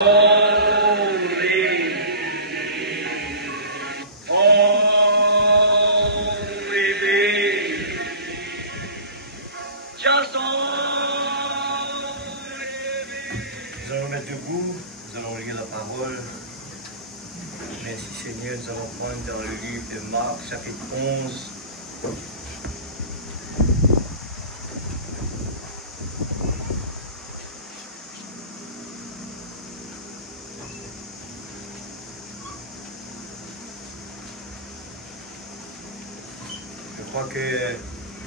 Nous allons mettre debout, nous allons lire la parole. Merci Seigneur, nous allons prendre dans le livre de Marc, chapitre 11. Je crois que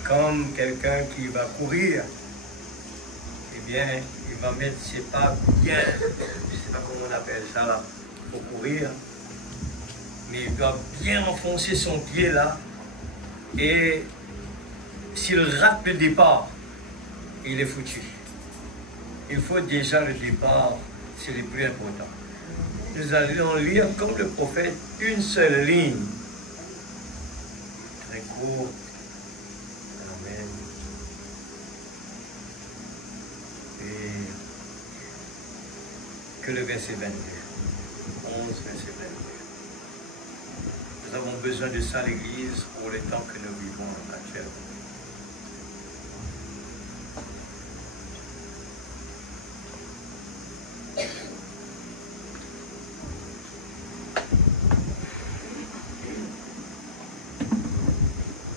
comme quelqu'un qui va courir, eh bien, il va mettre ses pas bien, je ne sais pas comment on appelle ça là, pour courir, mais il doit bien enfoncer son pied là, et s'il rate le départ, il est foutu. Il faut déjà le départ, c'est le plus important. Nous allons lire comme le prophète une seule ligne, très courte. Amen. Et que le verset 22, 11, verset 22. Nous avons besoin de ça, l'Église, pour les temps que nous vivons actuellement.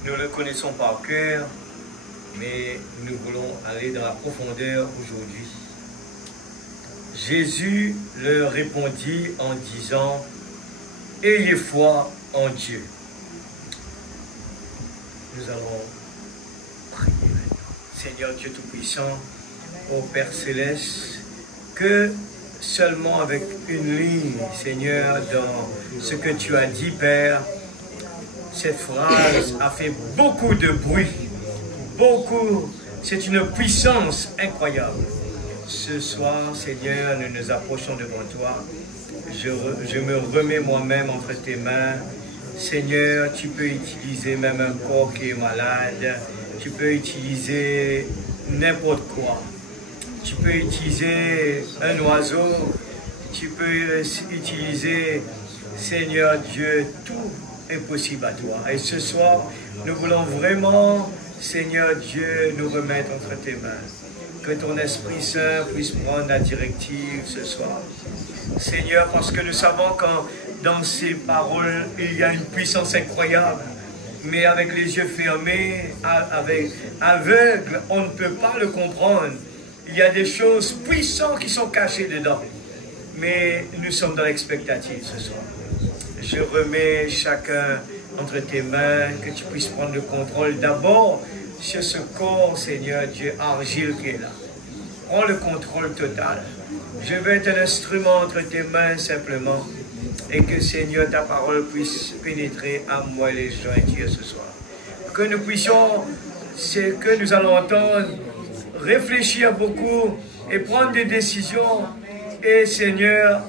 Nous le connaissons par cœur, mais nous voulons aller dans la profondeur aujourd'hui. Jésus leur répondit en disant, « Ayez foi en Dieu. » Nous allons prier maintenant. Seigneur Dieu Tout-Puissant, ô Père Céleste, que seulement avec une ligne, Seigneur, dans ce que tu as dit, Père, cette phrase a fait beaucoup de bruit, beaucoup, c'est une puissance incroyable. Ce soir, Seigneur, nous nous approchons devant toi. Je me remets moi-même entre tes mains. Seigneur, tu peux utiliser même un corps qui est malade. Tu peux utiliser n'importe quoi. Tu peux utiliser un oiseau. Tu peux utiliser, Seigneur Dieu, tout est possible à toi. Et ce soir, nous voulons vraiment, Seigneur Dieu, nous remettre entre tes mains. Que ton Esprit Saint puisse prendre la directive ce soir. Seigneur, parce que nous savons que dans ces paroles, il y a une puissance incroyable. Mais avec les yeux fermés, aveugles, on ne peut pas le comprendre. Il y a des choses puissantes qui sont cachées dedans. Mais nous sommes dans l'expectative ce soir. Je remets chacun entre tes mains, que tu puisses prendre le contrôle d'abord sur ce corps, Seigneur Dieu, argile qui est là. Prends le contrôle total. Je veux être un instrument entre tes mains simplement, et que, Seigneur, ta parole puisse pénétrer à moi les gens et Dieu ce soir. Que nous puissions, c'est que nous allons entendre, réfléchir beaucoup et prendre des décisions, et Seigneur,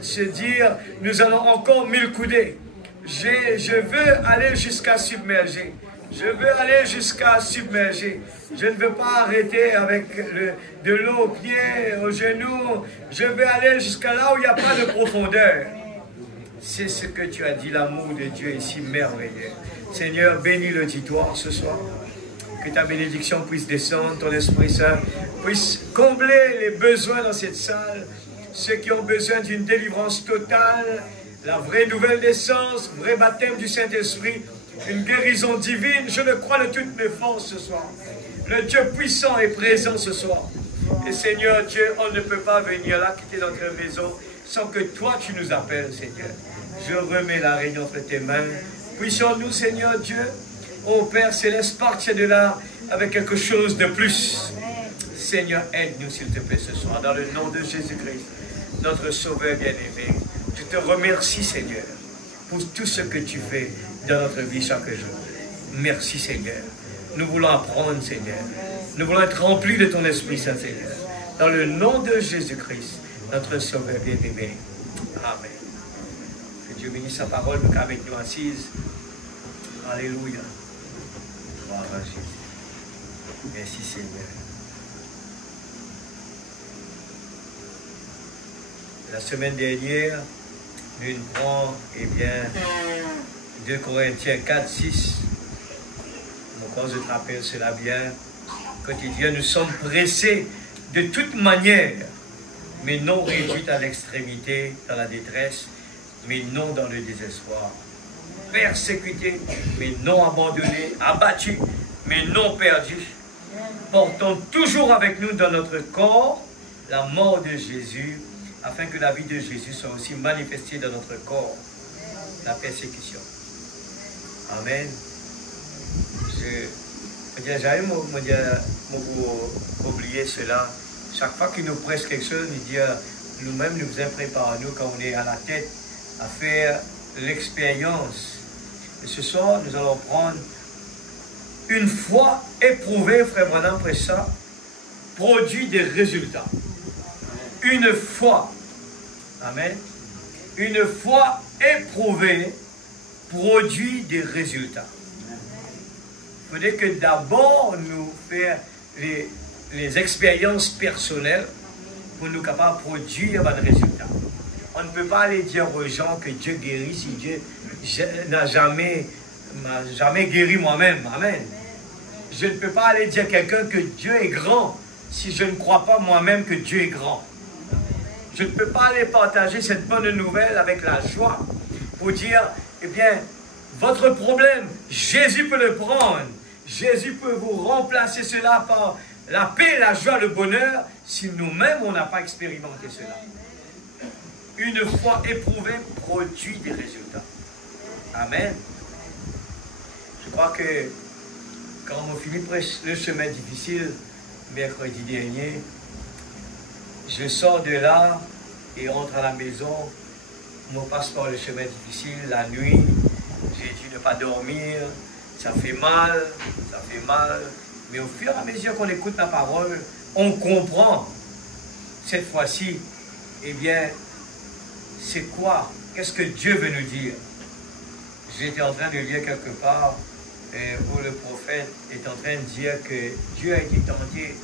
se dire, nous allons encore 1000 coudées. Je veux aller jusqu'à submerger. Je veux aller jusqu'à submerger. Je ne veux pas arrêter avec de l'eau aux pieds, aux genoux. Je veux aller jusqu'à là où il n'y a pas de profondeur. C'est ce que tu as dit, l'amour de Dieu est si merveilleux. Seigneur, bénis l'auditoire ce soir. Que ta bénédiction puisse descendre, ton Esprit Saint puisse combler les besoins dans cette salle. Ceux qui ont besoin d'une délivrance totale, la vraie nouvelle naissance, vrai baptême du Saint-Esprit, une guérison divine, je le crois de toutes mes forces ce soir. Le Dieu puissant est présent ce soir. Et Seigneur Dieu, on ne peut pas venir là, quitter notre maison, sans que toi tu nous appelles, Seigneur. Je remets la réunion entre tes mains. Puissions-nous, Seigneur Dieu, ô Père Céleste, partir de là avec quelque chose de plus. Seigneur, aide-nous s'il te plaît ce soir, dans le nom de Jésus-Christ, notre Sauveur bien-aimé. Je te remercie, Seigneur, pour tout ce que tu fais dans notre vie chaque jour. Merci, Seigneur. Nous voulons apprendre, Seigneur. Nous voulons être remplis de ton Esprit Saint, Seigneur. Dans le nom de Jésus-Christ, notre Sauveur bien-aimé. Amen. Que Dieu bénisse sa parole, nous avec nous assises. Alléluia. Gloire à Jésus. Merci, Seigneur. La semaine dernière, nous prenons, eh bien, 2 Corinthiens 4, 6. Mon corps, je te rappelle cela bien. Quotidien, nous sommes pressés de toute manière, mais non réduits à l'extrémité, dans la détresse, mais non dans le désespoir. Persécutés, mais non abandonnés, abattus, mais non perdus. Portons toujours avec nous dans notre corps la mort de Jésus, afin que la vie de Jésus soit aussi manifestée dans notre corps, la persécution. Amen. J'avais oublié cela. Chaque fois qu'il nous presse quelque chose, il dit nous-mêmes nous faisons préparer nous quand on est à la tête à faire l'expérience. Et ce soir, nous allons prendre une foi éprouvée, frère Branham, après ça, produit des résultats. Une foi, amen, une foi éprouvée produit des résultats. Il faudrait que d'abord nous faire les expériences personnelles pour nous capables de produire des résultats. On ne peut pas aller dire aux gens que Dieu guérit si Dieu n'a jamais guéri moi-même. Amen. Je ne peux pas aller dire à quelqu'un que Dieu est grand si je ne crois pas moi-même que Dieu est grand. Je ne peux pas aller partager cette bonne nouvelle avec la joie pour dire, eh bien, votre problème, Jésus peut le prendre. Jésus peut vous remplacer cela par la paix, la joie, le bonheur, si nous-mêmes, on n'a pas expérimenté cela. Une foi éprouvée produit des résultats. Amen. Je crois que quand on finit le chemin difficile, mercredi dernier, je sors de là et rentre à la maison. On passe par le chemin difficile, la nuit. J'ai dû ne pas dormir. Ça fait mal, ça fait mal. Mais au fur et à mesure qu'on écoute la parole, on comprend. Cette fois-ci, eh bien, c'est quoi? Qu'est-ce que Dieu veut nous dire? J'étais en train de lire quelque part où le prophète est en train de dire que Dieu a été tenté,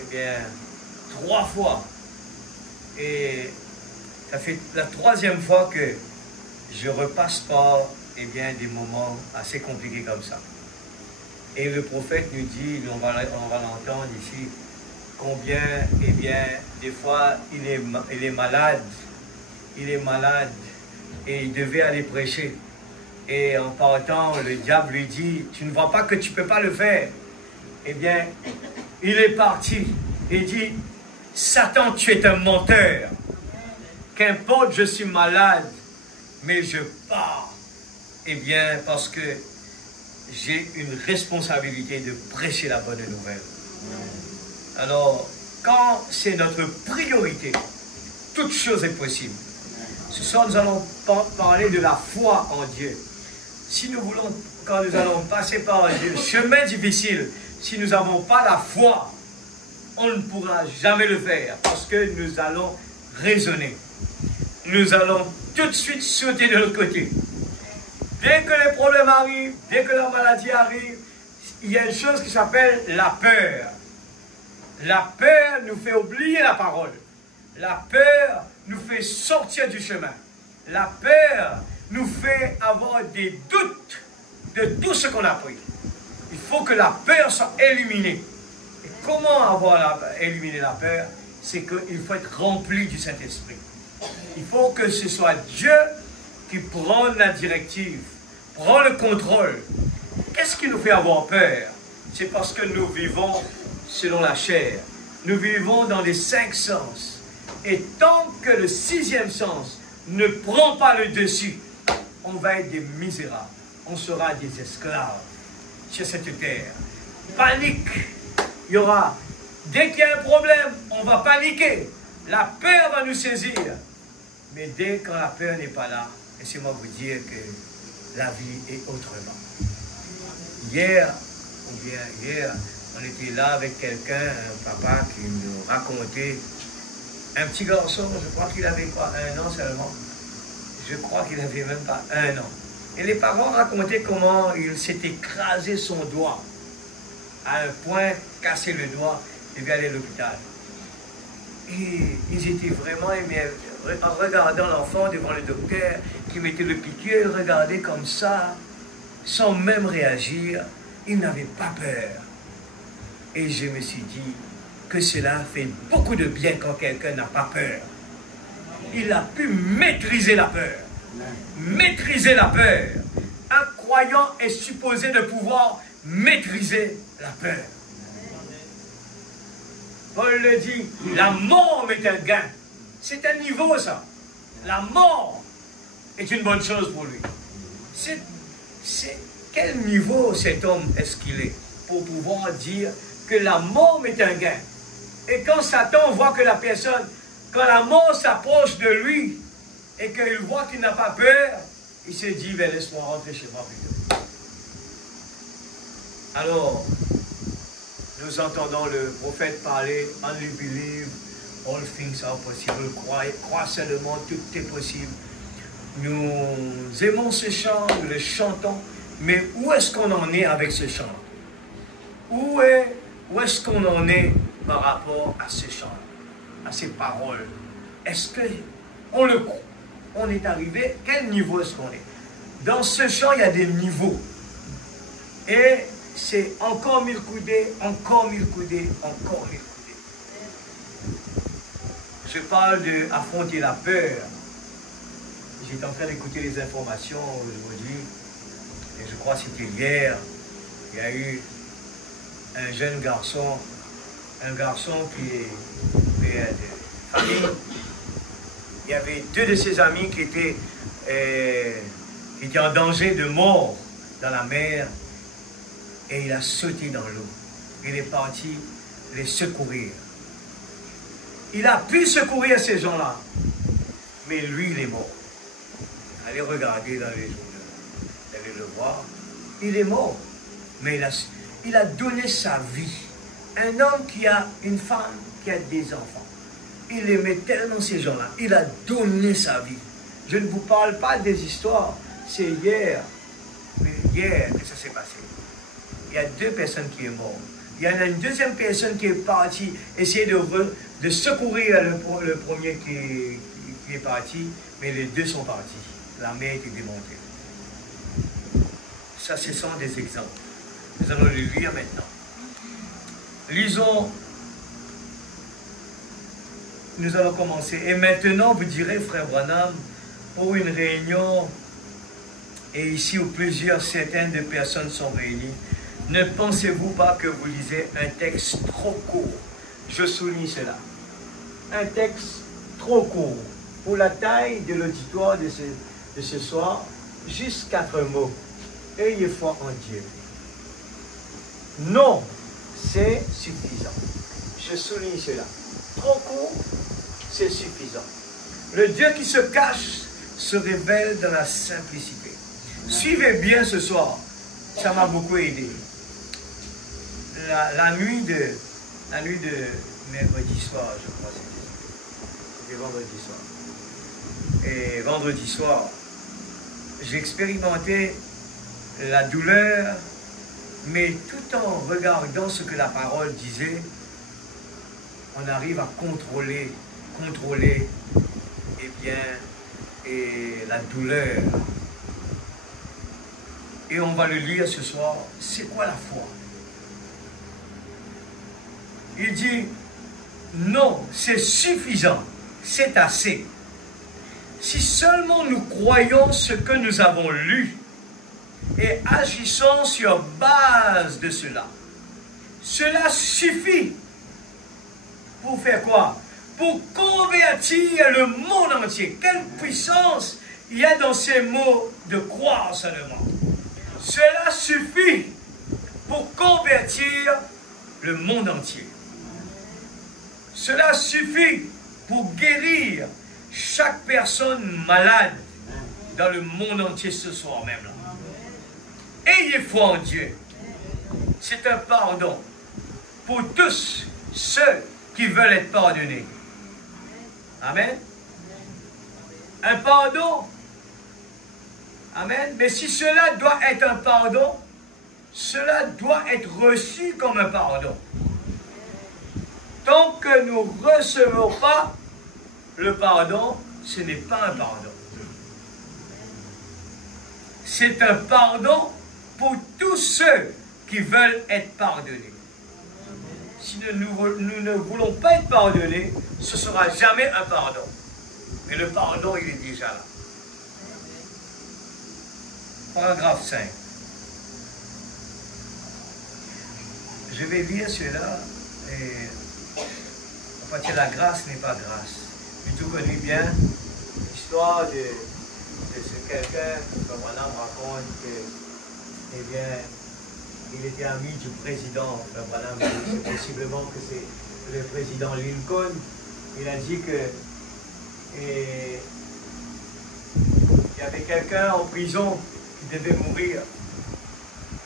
eh bien, 3 fois. Et ça fait la 3e fois que je repasse par, eh bien, des moments assez compliqués comme ça. Et le prophète nous dit, on va l'entendre ici, combien, eh bien, des fois, il est malade. Il est malade et il devait aller prêcher. Et en partant, le diable lui dit, tu ne vois pas que tu ne peux pas le faire. Eh bien, il est parti. Il dit, Satan, tu es un menteur. Qu'importe, je suis malade, mais je pars. Eh bien, parce que j'ai une responsabilité de prêcher la bonne nouvelle. Alors, quand c'est notre priorité, toute chose est possible. Ce soir, nous allons parler de la foi en Dieu. Si nous voulons, quand nous allons passer par des chemins difficiles, si nous n'avons pas la foi, on ne pourra jamais le faire parce que nous allons raisonner. Nous allons tout de suite sauter de l'autre côté. Dès que les problèmes arrivent, dès que la maladie arrive, il y a une chose qui s'appelle la peur. La peur nous fait oublier la parole. La peur nous fait sortir du chemin. La peur nous fait avoir des doutes de tout ce qu'on a appris. Il faut que la peur soit éliminée. Et comment éliminer la peur? C'est qu'il faut être rempli du Saint-Esprit. Il faut que ce soit Dieu qui prend la directive, prend le contrôle. Qu'est-ce qui nous fait avoir peur? C'est parce que nous vivons selon la chair. Nous vivons dans les 5 sens. Et tant que le 6e sens ne prend pas le dessus, on va être des misérables. On sera des esclaves sur cette terre. Panique. Il y aura, dès qu'il y a un problème, on va paniquer. La peur va nous saisir. Mais dès que la peur n'est pas là, laissez-moi vous dire que la vie est autrement. Hier, on était là avec quelqu'un, un papa qui nous racontait, un petit garçon, je crois qu'il avait quoi, 1 an seulement. Je crois qu'il n'avait même pas 1 an. Et les parents racontaient comment il s'est écrasé son doigt, à un point, cassé le doit, il devait aller à l'hôpital. Et ils étaient vraiment, en regardant l'enfant devant le docteur qui mettait le piqûre, il regardait comme ça, sans même réagir. Il n'avait pas peur. Et je me suis dit que cela fait beaucoup de bien quand quelqu'un n'a pas peur. Il a pu maîtriser la peur. Maîtriser la peur. Un croyant est supposé de pouvoir maîtriser la peur. Paul le dit, la mort est un gain. C'est un niveau, ça. La mort est une bonne chose pour lui. Quel niveau cet homme est-ce qu'il est pour pouvoir dire que la mort est un gain? Et quand Satan voit que la personne, quand la mort s'approche de lui et qu'il voit qu'il n'a pas peur, il se dit, ben, laisse-moi rentrer chez moi plutôt. Alors, nous entendons le prophète parler, only believe, all things are possible, crois seulement, tout est possible. Nous aimons ce chant, nous le chantons, mais où est-ce qu'on en est avec ce chant? Où est-ce qu'on en est par rapport à ce chant, à ces paroles? Est-ce qu'on le croit? On est arrivé, quel niveau est-ce qu'on est? Dans ce chant, il y a des niveaux. Et c'est encore 1000 coudées, encore 1000 coudées, encore 1000 coudées. Je parle d'affronter la peur. J'étais en train d'écouter les informations aujourd'hui, et je crois que c'était hier, il y a eu un jeune garçon, qui est de famille. Il y avait 2 de ses amis qui étaient en danger de mort dans la mer, et il a sauté dans l'eau. Il est parti les secourir. Il a pu secourir ces gens-là, mais lui, il est mort. Allez regarder dans les journaux, allez le voir. Il est mort, mais il a donné sa vie. Un homme qui a une femme, qui a des enfants. Il aimait tellement ces gens-là. Il a donné sa vie. Je ne vous parle pas des histoires. C'est hier. Mais hier que ça s'est passé. Il y a 2 personnes qui sont mortes. Il y en a une deuxième personne qui est partie essayer de secourir le premier qui est parti, mais les 2 sont partis. La mer était démontée. Ça, ce sont des exemples. Nous allons le lire maintenant. Lisons. Nous allons commencer. Et maintenant, vous direz, frère Branham, pour une réunion, et ici où certaines de personnes sont réunies, ne pensez-vous pas que vous lisez un texte trop court? Je souligne cela. Un texte trop court. Pour la taille de l'auditoire de ce soir, juste 4 mots. Ayez foi en Dieu. Non, c'est suffisant. Je souligne cela. Trop court, c'est suffisant. Le Dieu qui se cache se révèle dans la simplicité. Suivez bien ce soir. Ça m'a beaucoup aidé. La nuit de mercredi soir, je crois c'était vendredi soir. Et vendredi soir, j'ai expérimenté la douleur, mais tout en regardant ce que la parole disait, on arrive à contrôler la douleur. Et on va le lire ce soir. C'est quoi la foi? Il dit, non, c'est suffisant, c'est assez. Si seulement nous croyons ce que nous avons lu et agissons sur base de cela, cela suffit pour faire quoi? Pour convertir le monde entier. Quelle puissance il y a dans ces mots de croire seulement. Cela suffit pour convertir le monde entier. Cela suffit pour guérir chaque personne malade dans le monde entier ce soir même. Là. Ayez foi en Dieu. C'est un pardon pour tous ceux qui veulent être pardonnés. Amen. Un pardon. Amen. Mais si cela doit être un pardon, cela doit être reçu comme un pardon. Tant que nous ne recevons pas le pardon, ce n'est pas un pardon. C'est un pardon pour tous ceux qui veulent être pardonnés. Si nous ne voulons pas être pardonnés, ce ne sera jamais un pardon. Mais le pardon, il est déjà là. Paragraphe 5. Je vais lire cela. Et en fait, la grâce n'est pas grâce. J'ai tout connu bien l'histoire de ce quelqu'un, comme on raconte que, eh bien, il était ami du président. C'est possiblement que c'est le président Lincoln. Il a dit que il y avait quelqu'un en prison qui devait mourir.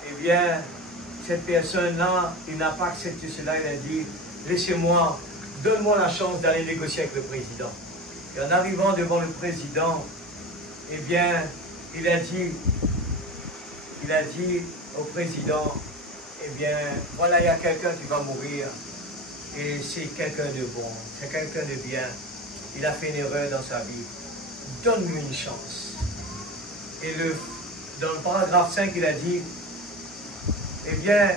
Eh bien, cette personne-là, il n'a pas accepté cela. Il a dit, laissez-moi, donne-moi la chance d'aller négocier avec le président. Et en arrivant devant le président, eh bien, il a dit au président, eh bien, voilà, il y a quelqu'un qui va mourir, et c'est quelqu'un de bon, c'est quelqu'un de bien, il a fait une erreur dans sa vie, donne-lui une chance. Et dans le paragraphe 5, il a dit, eh bien,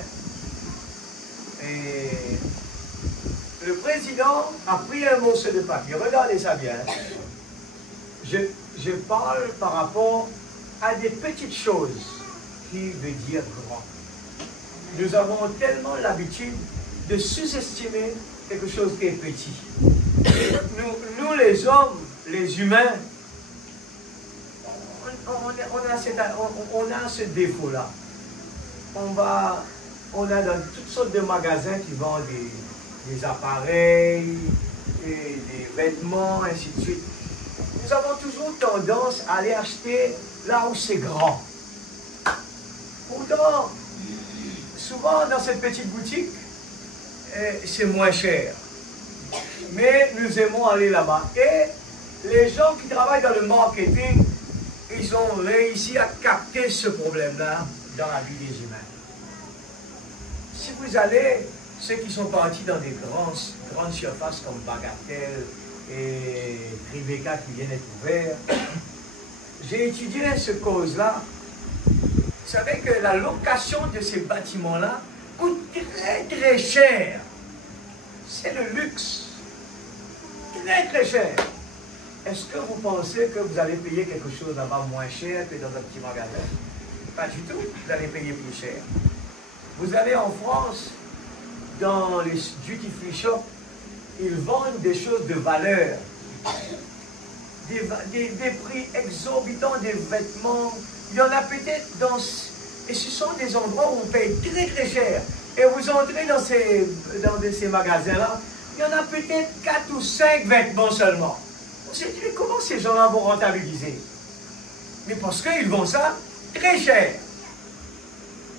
le président a pris un morceau de papier, regardez ça bien, je parle par rapport à des petites choses qui veut dire grand. Nous avons tellement l'habitude de sous-estimer quelque chose qui est petit. Nous les hommes, les humains, on a ce défaut-là. On a dans toutes sortes de magasins qui vendent des appareils, des vêtements, ainsi de suite. Nous avons toujours tendance à aller acheter là où c'est grand. Pourtant, souvent dans cette petite boutique, c'est moins cher. Mais nous aimons aller là-bas. Et les gens qui travaillent dans le marketing, ils ont réussi à capter ce problème-là dans la vie des humains. Si vous allez, ceux qui sont partis dans des grandes surfaces comme Bagatelle et Tribeca qui viennent d'être ouverts, j'ai étudié ce cause-là. Vous savez que la location de ces bâtiments-là coûte très très cher. C'est le luxe. Très très cher. Est-ce que vous pensez que vous allez payer quelque chose là-bas moins cher que dans un petit magasin? Pas du tout. Vous allez payer plus cher. Vous allez en France, dans les duty-free shops, ils vendent des choses de valeur. Des prix exorbitants, des vêtements. Il y en a peut-être dans... Et ce sont des endroits où on paye très très cher. Et vous entrez dans ces magasins-là, il y en a peut-être 4 ou 5 vêtements seulement. On s'est dit, comment ces gens-là vont rentabiliser? Mais parce qu'ils vendent ça très cher.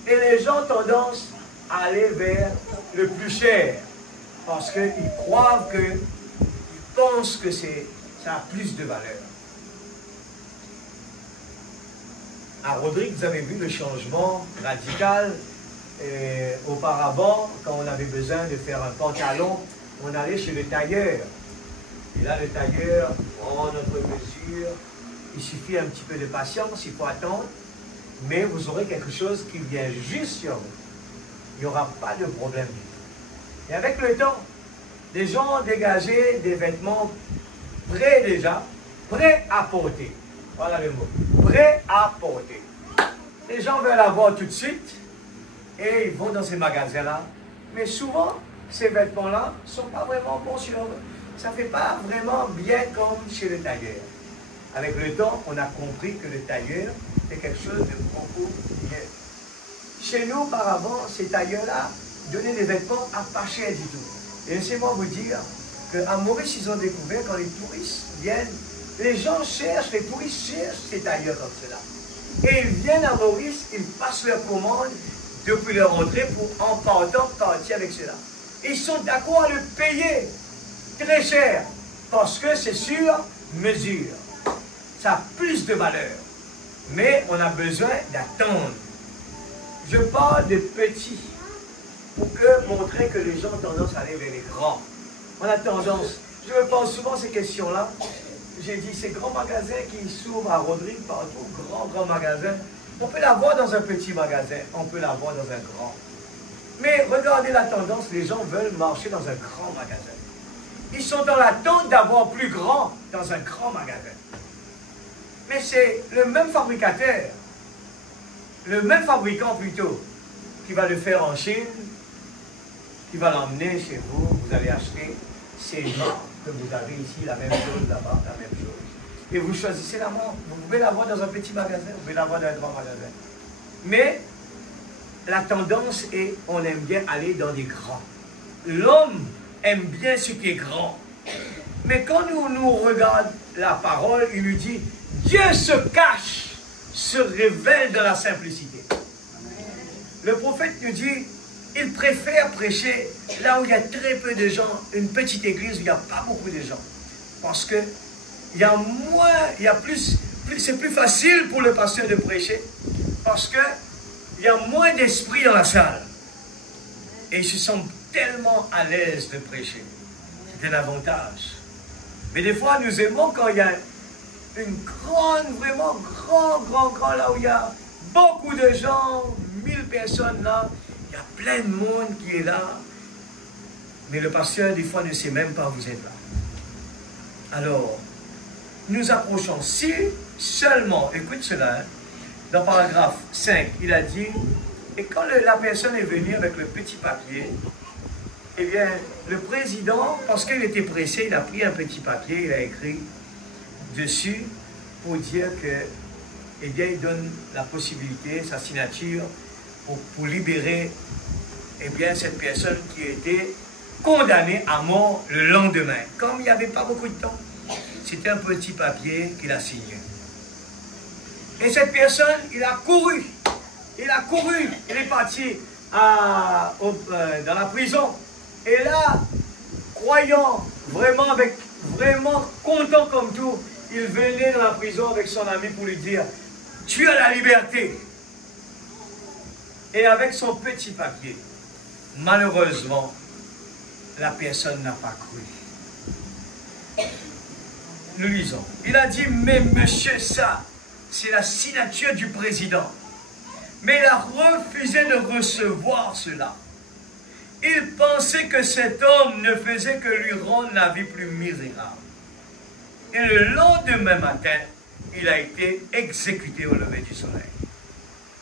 Et les gens ont tendance à aller vers le plus cher. Parce qu'ils croient ils pensent que ça a plus de valeur. À Rodrigue, vous avez vu le changement radical. Auparavant, quand on avait besoin de faire un pantalon, on allait chez le tailleur. Et là, le tailleur prend notre mesure. Il suffit un petit peu de patience, il faut attendre. Mais vous aurez quelque chose qui vient juste sur vous. Il n'y aura pas de problème. Et avec le temps, les gens ont dégagé des vêtements prêts à porter. Voilà le mot. Prêts à porter. Les gens veulent avoir tout de suite et ils vont dans ces magasins-là. Mais souvent, ces vêtements-là ne sont pas vraiment bons sur eux. Ça ne fait pas vraiment bien comme chez le tailleur. Avec le temps, on a compris que le tailleur est quelque chose de beaucoup mieux. Chez nous, auparavant, ces tailleurs-là donnaient des vêtements à pas cher du tout. Et laissez-moi vous dire qu'à Maurice, ils ont découvert quand les touristes viennent, les gens cherchent, les touristes cherchent ces tailleurs comme cela. Et ils viennent à Maurice, ils passent leur commande depuis leur entrée pour en partant partir avec cela. Ils sont d'accord à le payer très cher parce que c'est sur mesure. Ça a plus de valeur. Mais on a besoin d'attendre. Je parle de petits pour montrer que les gens ont tendance à aller vers les grands. On a tendance, je me pose souvent ces questions-là, j'ai dit, ces grands magasins qui s'ouvrent à Rodrigue, partout, grands magasins, on peut l'avoir dans un petit magasin, on peut l'avoir dans un grand. Mais regardez la tendance, les gens veulent marcher dans un grand magasin. Ils sont dans l'attente d'avoir plus grand dans un grand magasin. Mais c'est le même fabricateur, le même fabricant plutôt, qui va le faire en Chine, qui va l'emmener chez vous, vous allez acheter ces marques que vous avez ici, la même chose là-bas, la même chose. Et vous choisissez la marque. Vous pouvez l'avoir dans un petit magasin, vous pouvez l'avoir dans un grand magasin. Mais la tendance est, on aime bien aller dans des grands. L'homme aime bien ce qui est grand. Mais quand nous regarde la parole, il nous dit, Dieu se cache, se révèle dans la simplicité. Le prophète nous dit, il préfère prêcher là où il y a très peu de gens, une petite église où il n'y a pas beaucoup de gens. Parce que il y a moins, il y a plus c'est plus facile pour le pasteur de prêcher, parce que il y a moins d'esprit dans la salle. Et ils se sentent tellement à l'aise de prêcher. C'est un avantage. Mais des fois, nous aimons quand il y a une grande, vraiment grand, là où il y a beaucoup de gens, 1000 personnes là, il y a plein de monde qui est là. Mais le pasteur, des fois, ne sait même pas où vous êtes là. Alors, nous approchons. Si seulement, écoute cela, hein, dans paragraphe 5, il a dit, et quand la personne est venue avec le petit papier, eh bien, le président, parce qu'il était pressé, il a pris un petit papier, il a écrit dessus pour dire que, eh bien, il donne la possibilité, sa signature, pour libérer, eh bien, cette personne qui était condamnée à mort le lendemain. Comme il n'y avait pas beaucoup de temps, c'était un petit papier qu'il a signé. Et cette personne, il a couru, il est parti dans la prison. Et là, croyant, vraiment content comme tout, il venait dans la prison avec son ami pour lui dire, tu as la liberté. Et avec son petit papier, malheureusement, la personne n'a pas cru. Nous lisons. Il a dit, mais monsieur, ça, c'est la signature du président. Mais il a refusé de recevoir cela. Il pensait que cet homme ne faisait que lui rendre la vie plus misérable. Et le lendemain matin, il a été exécuté au lever du soleil.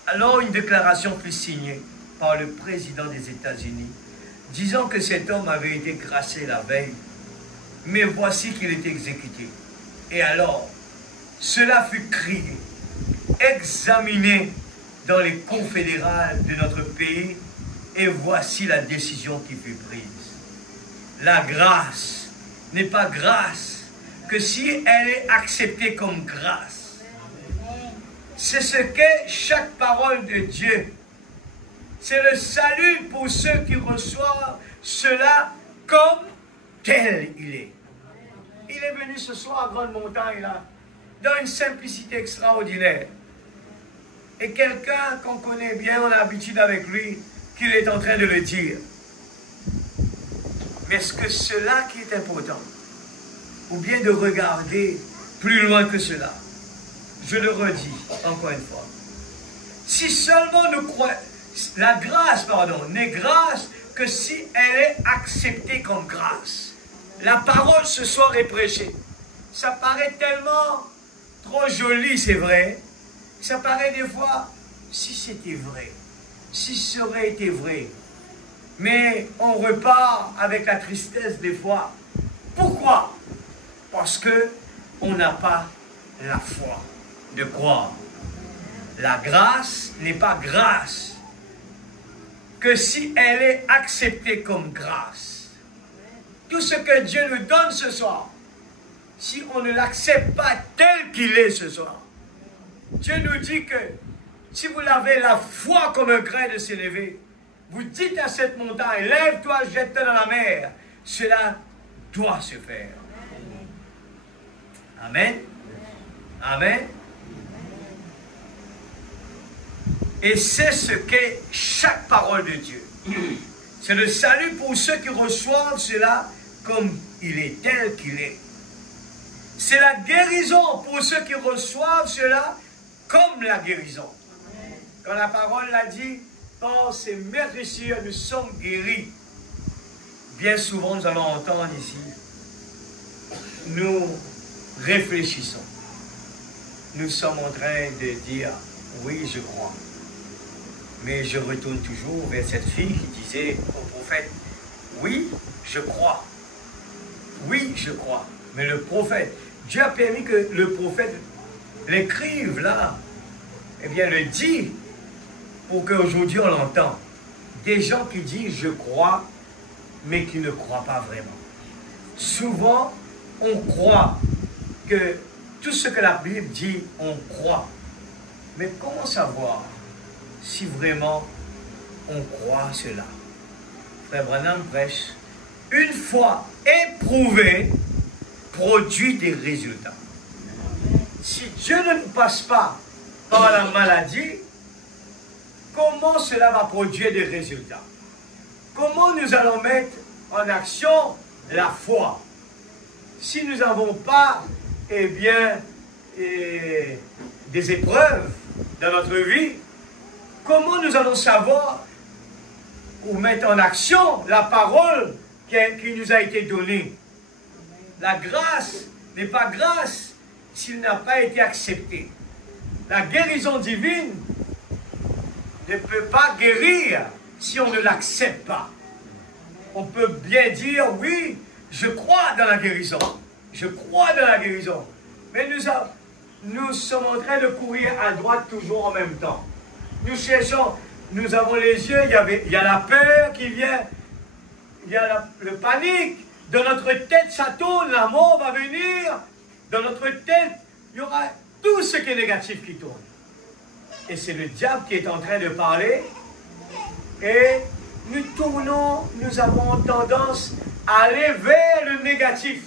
Alors une déclaration fut signée par le président des États-Unis, disant que cet homme avait été gracié la veille, mais voici qu'il est exécuté. Et alors, cela fut crié, examiné dans les cours fédérales de notre pays, et voici la décision qui fut prise. La grâce n'est pas grâce que si elle est acceptée comme grâce. C'est ce qu'est chaque parole de Dieu. C'est le salut pour ceux qui reçoivent cela comme tel il est. Il est venu ce soir à Grande Montagne, là, dans une simplicité extraordinaire. Et quelqu'un qu'on connaît bien, on a l'habitude avec lui, qu'il est en train de le dire. Mais est-ce que cela qui est important, ou bien de regarder plus loin que cela? Je le redis encore une fois. Si seulement nous croyons, la grâce, n'est grâce que si elle est acceptée comme grâce. La parole ce soir est prêchée. Ça paraît tellement trop joli, c'est vrai. Ça paraît des fois, si c'était vrai, si ça aurait été vrai. Mais on repart avec la tristesse des fois. Pourquoi? Parce que on n'a pas la foi de croire. La grâce n'est pas grâce que si elle est acceptée comme grâce. Tout ce que Dieu nous donne ce soir, si on ne l'accepte pas tel qu'il est ce soir, Dieu nous dit que si vous avez la foi comme un grain de sénévé, vous dites à cette montagne, lève-toi, jette-toi dans la mer. Cela doit se faire. Amen. Amen. Et c'est ce qu'est chaque parole de Dieu. C'est le salut pour ceux qui reçoivent cela comme il est tel qu'il est. C'est la guérison pour ceux qui reçoivent cela comme la guérison. Quand la parole l'a dit, par ses meurtrissures, nous sommes guéris. Bien souvent, nous allons entendre ici, nous réfléchissons. Nous sommes en train de dire, oui, je crois. Mais je retourne toujours vers cette fille qui disait au prophète, oui, je crois. Oui, je crois. Mais le prophète, Dieu a permis que le prophète l'écrive là, eh bien le dit, pour qu'aujourd'hui on l'entende. Des gens qui disent je crois, mais qui ne croient pas vraiment. Souvent, on croit que tout ce que la Bible dit, on croit. Mais comment savoir si vraiment on croit cela? Frère Branham prêche, une fois éprouvé, produit des résultats. Si Dieu ne nous passe pas par la maladie, comment cela va produire des résultats? Comment nous allons mettre en action la foi? Si nous n'avons pas, eh bien, des épreuves dans notre vie, comment nous allons savoir ou mettre en action la parole qui nous a été donnée? La grâce n'est pas grâce s'il n'a pas été accepté. La guérison divine ne peut pas guérir si on ne l'accepte pas. On peut bien dire, oui, je crois dans la guérison. Je crois dans la guérison. Mais nous sommes en train de courir à droite toujours en même temps. Nous cherchons, nous avons les yeux, il y a la peur qui vient, il y a le panique. Dans notre tête, ça tourne, la mort va venir. Dans notre tête, il y aura tout ce qui est négatif qui tourne. Et c'est le diable qui est en train de parler. Et nous tournons, nous avons tendance à aller vers le négatif.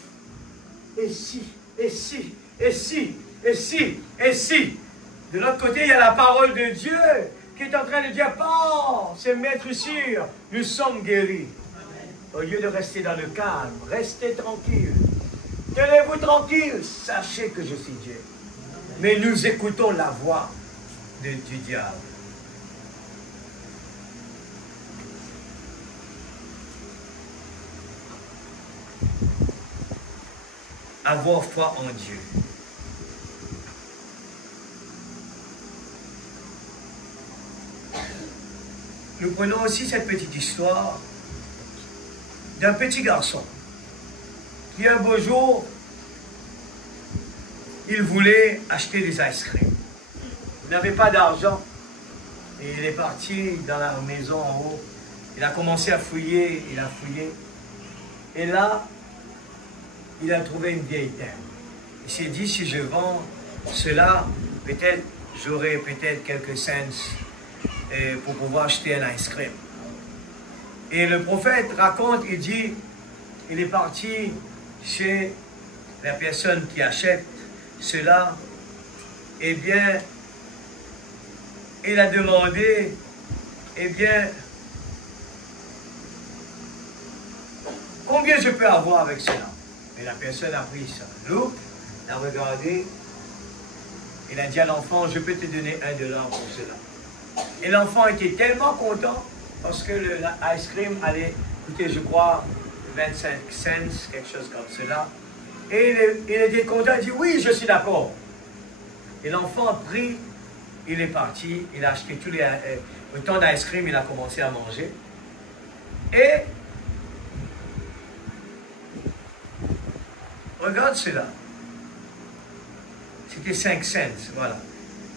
Et si, et si, et si, et si, et si. De l'autre côté, il y a la parole de Dieu qui est en train de dire, oh, c'est maître sûr, nous sommes guéris. Au lieu de rester dans le calme, restez tranquille. Tenez-vous tranquille, sachez que je suis Dieu. Mais nous écoutons la voix du diable. Avoir foi en Dieu. Nous prenons aussi cette petite histoire d'un petit garçon qui un beau jour, il voulait acheter des ice cream. Il n'avait pas d'argent et il est parti dans la maison en haut. Il a commencé à fouiller, il a fouillé. Et là, il a trouvé une vieille terre. Il s'est dit, si je vends cela, peut-être j'aurai peut-être quelques cents pour pouvoir acheter un ice cream. Et le prophète raconte, il dit, il est parti chez la personne qui achète cela. Eh bien, il a demandé, eh bien, combien je peux avoir avec cela? Et la personne a pris sa loupe, l'a regardé, il a dit à l'enfant, je peux te donner $1 pour cela. Et l'enfant était tellement content, parce que l'ice cream allait coûter, je crois, 25 cents, quelque chose comme cela. Et il était content, il dit, oui, je suis d'accord. Et l'enfant a pris, il est parti, il a acheté autant d'ice cream, il a commencé à manger. Et regarde cela. C'était 5 cents, voilà.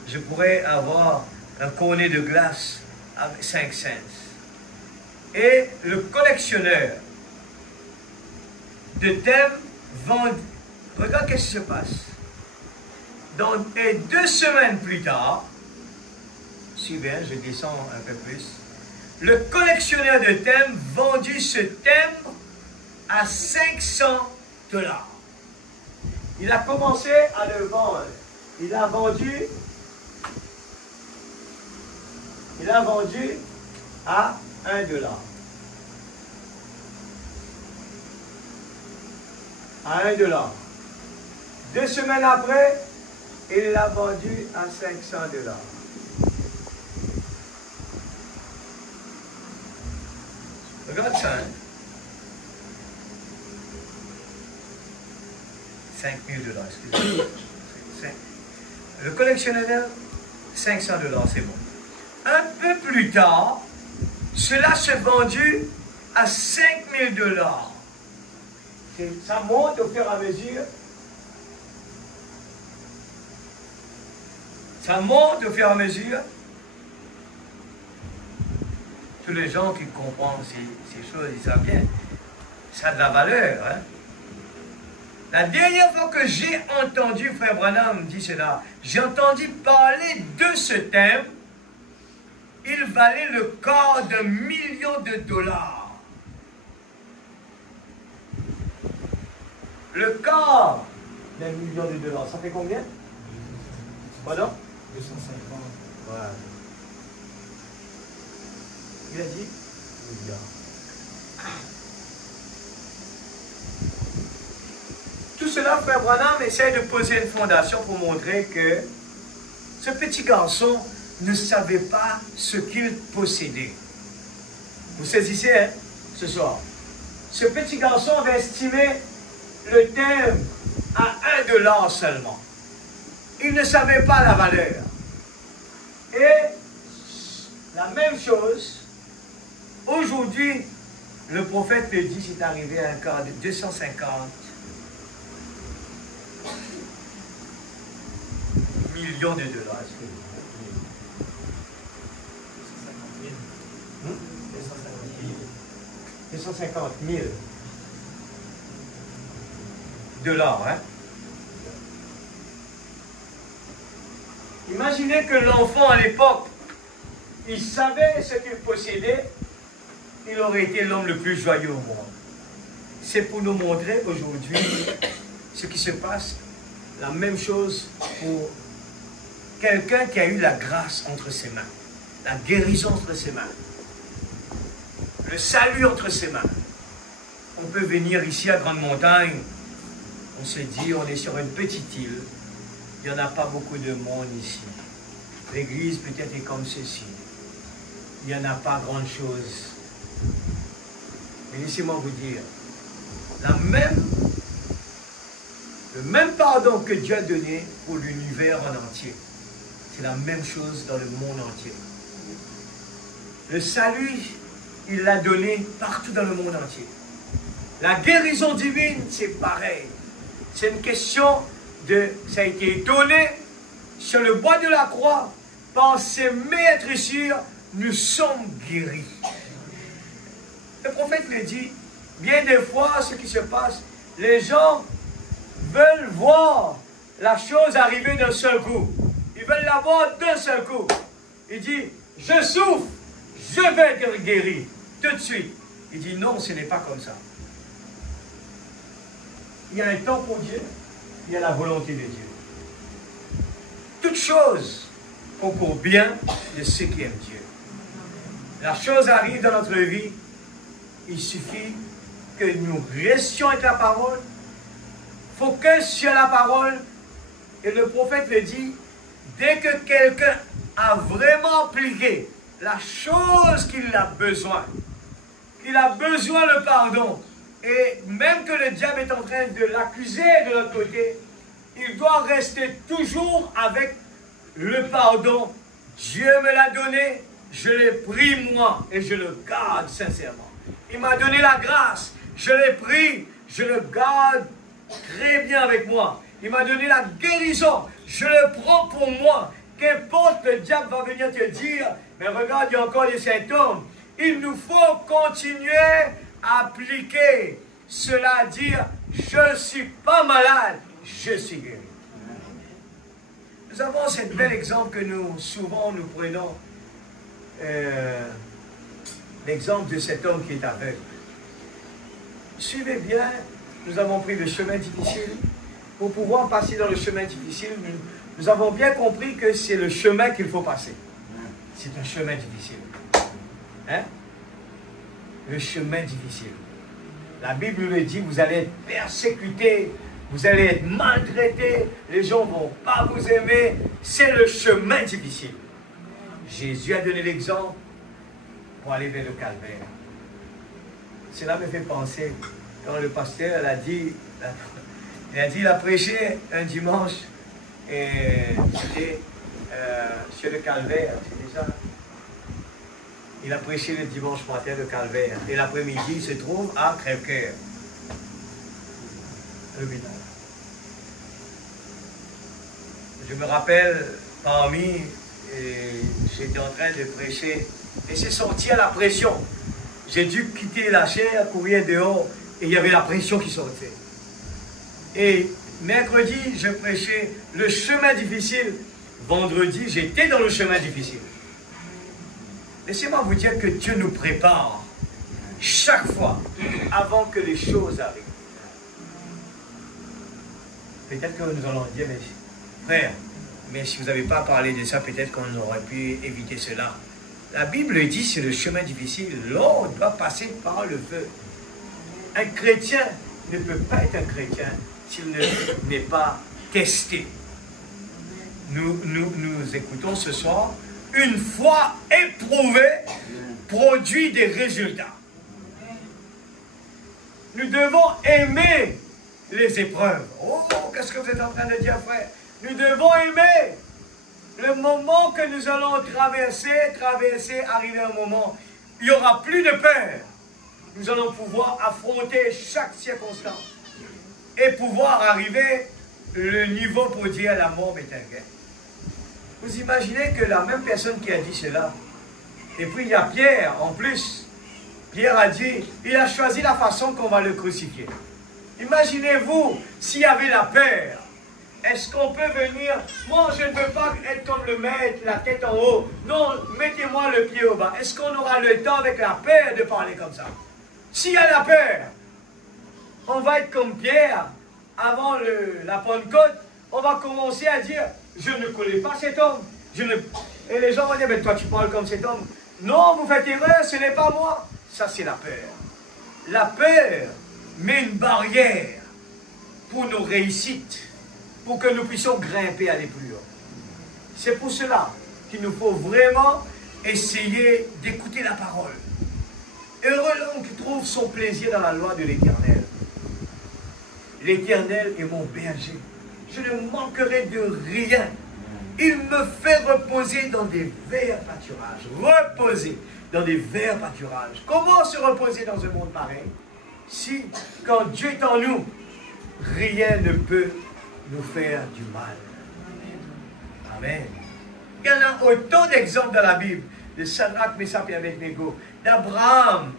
Je pourrais avoir un cornet de glace avec 5 cents. Et le collectionneur de thèmes vend. Regarde qu'est-ce qui se passe. Et 2 semaines plus tard, si bien, je descends un peu plus, le collectionneur de thèmes vendit ce thème à $500. Il a commencé à le vendre. Il a vendu à $1. À $1. 2 semaines après, il l'a vendu à 500 $. Regarde ça, hein? 5 000 $, excusez-moi. Le collectionneur, 500 $, c'est bon. Un peu plus tard, cela s'est vendu à 5 000 $. Ça monte au fur et à mesure. Ça monte au fur et à mesure. Tous les gens qui comprennent ces choses, ils savent bien. Ça a de la valeur, hein? La dernière fois que j'ai entendu Frère Branham dire cela, j'ai entendu parler de ce thème, il valait le quart d'1 million $. Le quart d'1 million $, ça fait combien? Pardon? 250. Voilà. Il a dit milliard. Tout cela, Frère Branham essaie de poser une fondation pour montrer que ce petit garçon ne savait pas ce qu'il possédait. Vous saisissez, hein, ce soir. Ce petit garçon avait estimé le thème à 1 $ seulement. Il ne savait pas la valeur. Et la même chose, aujourd'hui, le prophète le dit, c'est arrivé à un quart de 250 millions de $. 250 000 $, hein? Imaginez que l'enfant à l'époque, il savait ce qu'il possédait, il aurait été l'homme le plus joyeux au monde. C'est pour nous montrer aujourd'hui ce qui se passe, la même chose pour quelqu'un qui a eu la grâce entre ses mains, la guérison entre ses mains, le salut entre ses mains. On peut venir ici à Grande Montagne, on se dit, on est sur une petite île, il n'y en a pas beaucoup de monde ici. L'église peut-être est comme ceci. Il n'y en a pas grande chose. Mais laissez-moi vous dire, le même pardon que Dieu a donné pour l'univers en entier, c'est la même chose dans le monde entier. Le salut, il l'a donné partout dans le monde entier. La guérison divine, c'est pareil. C'est une question de... Ça a été donné sur le bois de la croix. Par ses maîtrissures, nous sommes guéris. Le prophète le dit, bien des fois, ce qui se passe, les gens veulent voir la chose arriver d'un seul coup. Ils veulent la voir d'un seul coup. Il dit, je souffre, je vais être guéri, tout de suite. Il dit, non, ce n'est pas comme ça. Il y a un temps pour Dieu, il y a la volonté de Dieu. Toute chose concourt bien de ceux qui aiment Dieu. La chose arrive dans notre vie, il suffit que nous restions avec la parole, focus sur la parole, et le prophète le dit, dès que quelqu'un a vraiment appliqué la chose qu'il a besoin le pardon, et même que le diable est en train de l'accuser de l'autre côté, il doit rester toujours avec le pardon. Dieu me l'a donné, je l'ai pris moi et je le garde sincèrement. Il m'a donné la grâce, je l'ai pris, je le garde très bien avec moi. Il m'a donné la guérison, je le prends pour moi. Qu'importe le diable va venir te dire, mais regarde, il y a encore des symptômes. Il nous faut continuer à appliquer cela, dire, je ne suis pas malade, je suis guéri. Nous avons cet bel exemple que souvent nous prenons, l'exemple de cet homme qui est aveugle. Suivez bien, nous avons pris le chemin difficile. Pour pouvoir passer dans le chemin difficile, nous avons bien compris que c'est le chemin qu'il faut passer. C'est un chemin difficile. Hein? Le chemin difficile. La Bible le dit, vous allez être persécutés Vous allez être maltraité, les gens ne vont pas vous aimer. C'est le chemin difficile. Jésus a donné l'exemple pour aller vers le calvaire. Cela me fait penser, quand le pasteur il a prêché un dimanche, et c'était sur le calvaire, c'est ça. Il a prêché le dimanche matin le calvaire, et l'après-midi il se trouve à Crève-Cœur, le village. Je me rappelle, parmi, j'étais en train de prêcher, et c'est sorti à la pression. J'ai dû quitter la chaire, courir dehors, et il y avait la pression qui sortait. Et mercredi, je prêchais le chemin difficile. Vendredi, j'étais dans le chemin difficile. Laissez-moi vous dire que Dieu nous prépare chaque fois avant que les choses arrivent. Peut-être que nous allons dire, mais frère, mais si vous n'avez pas parlé de ça, peut-être qu'on aurait pu éviter cela. La Bible dit, c'est le chemin difficile. L'homme doit passer par le feu. Un chrétien ne peut pas être un chrétien s'il n'est pas testé. Nous écoutons ce soir, une foi éprouvée produit des résultats. Nous devons aimer les épreuves. Oh, qu'est-ce que vous êtes en train de dire, frère? Nous devons aimer le moment que nous allons traverser, arriver un moment, il n'y aura plus de peur. Nous allons pouvoir affronter chaque circonstance et pouvoir arriver le niveau pour dire la mort est un gain. Vous imaginez que la même personne qui a dit cela, et puis il y a Pierre en plus. Pierre a dit, il a choisi la façon qu'on va le crucifier. Imaginez-vous s'il y avait la peur. Est-ce qu'on peut venir, moi je ne veux pas être comme le maître, la tête en haut. Non, mettez-moi le pied au bas. Est-ce qu'on aura le temps avec la peur de parler comme ça? S'il y a la peur, on va être comme Pierre, avant la Pentecôte, on va commencer à dire, je ne connais pas cet homme. Et les gens vont dire, mais toi tu parles comme cet homme. Non, vous faites erreur, ce n'est pas moi. Ça c'est la peur. La peur met une barrière pour nos réussites, pour que nous puissions grimper, aller plus haut. C'est pour cela qu'il nous faut vraiment essayer d'écouter la parole. Heureux l'homme qui trouve son plaisir dans la loi de l'Éternel. L'Éternel est mon berger. Je ne manquerai de rien. Il me fait reposer dans des verts pâturages. Reposer dans des verts pâturages. Comment se reposer dans un monde pareil? Si, quand Dieu est en nous, rien ne peut nous faire du mal. Amen. Il y en a autant d'exemples dans la Bible. De Shadrach, Meshach et Abednego. D'Abraham.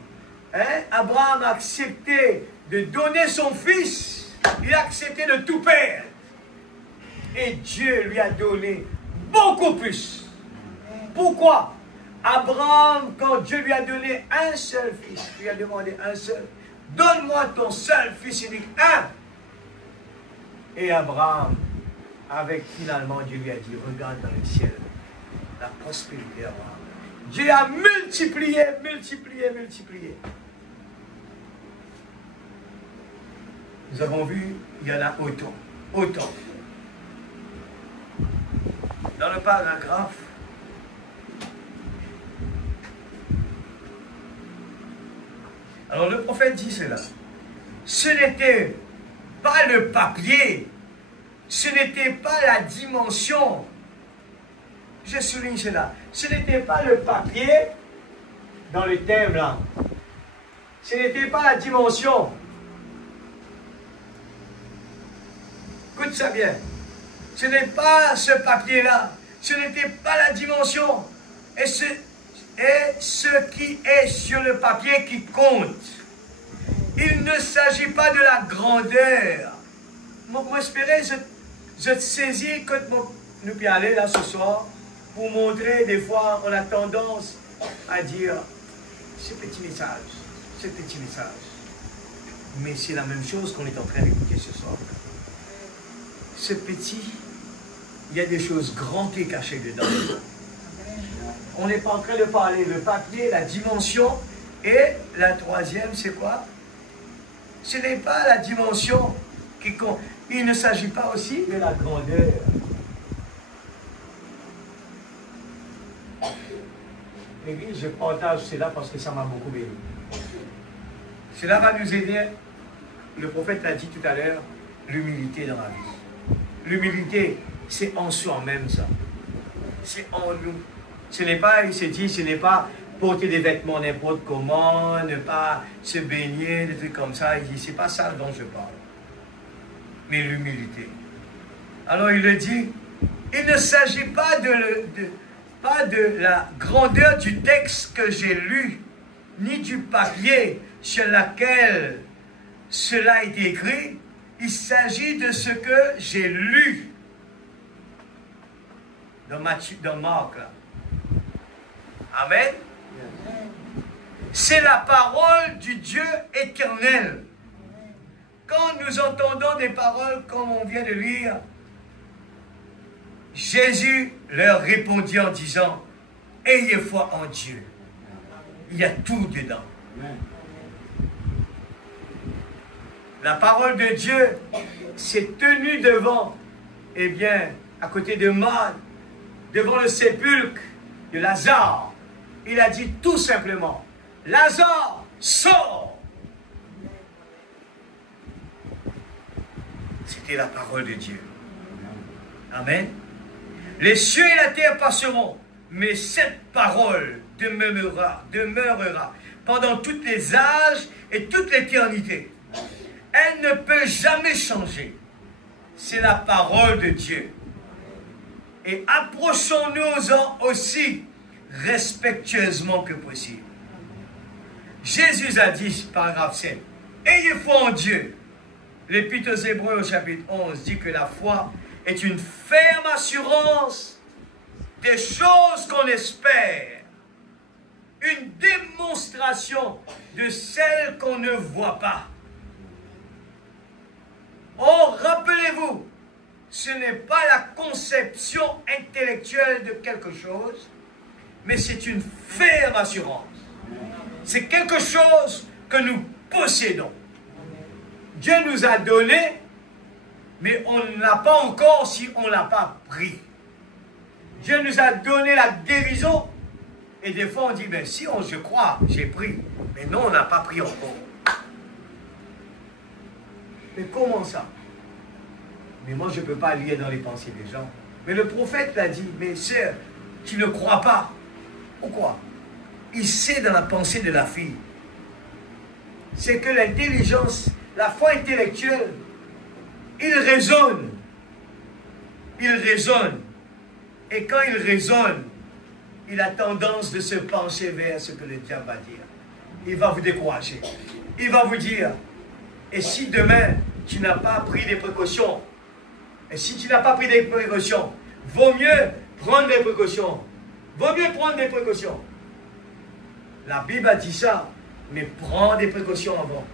Abraham a accepté de donner son fils. Il a accepté de tout perdre. Et Dieu lui a donné beaucoup plus. Pourquoi? Abraham, quand Dieu lui a donné un seul fils, lui a demandé un seul. Donne-moi ton seul fils unique, un. Et Abraham, finalement, Dieu lui a dit, regarde dans le ciel, la prospérité d'Abraham. Dieu a multiplié. Nous avons vu, il y en a autant. Dans le paragraphe, alors le prophète dit cela. Ce n'était pas le papier, ce n'était pas la dimension. Je souligne cela. Ce n'était pas le papier dans le thème là. Ce n'était pas la dimension. Écoute ça bien. Ce n'est pas ce papier-là. Ce n'était pas la dimension. Et ce qui est sur le papier qui compte. Il ne s'agit pas de la grandeur. Moi, j'espérais, je saisis que nous puis aller là ce soir pour montrer, des fois, on a tendance à dire ce petit message. Mais c'est la même chose qu'on est en train d'écouter ce soir. Ce petit, il y a des choses grandes qui sont cachées dedans. On n'est pas en train de parler le papier, la dimension, et la troisième, c'est quoi? Ce n'est pas la dimension qui compte. il ne s'agit pas aussi de la grandeur. L'église, je partage cela parce que ça m'a beaucoup béni. Cela va nous aider, le prophète l'a dit tout à l'heure, l'humilité dans la vie. L'humilité, c'est en soi-même ça. C'est en nous. Ce n'est pas, il s'est dit, ce n'est pas porter des vêtements n'importe comment, ne pas se baigner, des trucs comme ça. Il dit, c'est pas ça dont je parle. Mais l'humilité. Alors il le dit, il ne s'agit pas de la grandeur du texte que j'ai lu, ni du papier sur lequel cela a été écrit. Il s'agit de ce que j'ai lu dans Marc. Là. Amen. C'est la parole du Dieu éternel. Quand nous entendons des paroles comme on vient de lire, Jésus leur répondit en disant, « Ayez foi en Dieu. » Il y a tout dedans. La parole de Dieu s'est tenue devant, eh bien, à côté de Marthe, devant le sépulcre de Lazare. Il a dit tout simplement, « Lazare, sors !» C'était la parole de Dieu. Amen. Les cieux et la terre passeront, mais cette parole demeurera pendant tous les âges et toute l'éternité. Elle ne peut jamais changer. C'est la parole de Dieu. Et approchons-nous-en aussi respectueusement que possible. Jésus a dit, paragraphe 7, « Ayez foi en Dieu. » L'Épître aux Hébreux au chapitre 11 dit que la foi est une ferme assurance des choses qu'on espère, une démonstration de celles qu'on ne voit pas. Oh, rappelez-vous, ce n'est pas la conception intellectuelle de quelque chose, mais c'est une ferme assurance. C'est quelque chose que nous possédons. Dieu nous a donné, mais on ne l'a pas encore si on ne l'a pas pris. Dieu nous a donné la guérison, et des fois on dit, ben si je crois, j'ai pris. Mais non, on n'a pas pris encore. Mais comment ça? Mais moi je ne peux pas lire dans les pensées des gens. Mais le prophète l'a dit, mais sœur, tu ne crois pas. Pourquoi? Il sait dans la pensée de la fille. C'est que l'intelligence, la foi intellectuelle, il raisonne. Il raisonne. Et quand il raisonne, il a tendance de se pencher vers ce que le diable va dire. Il va vous décourager. Il va vous dire, et si demain, tu n'as pas pris des précautions, et si tu n'as pas pris des précautions, vaut mieux prendre des précautions. Vaut mieux prendre des précautions. La Bible a dit ça, mais prends des précautions avant.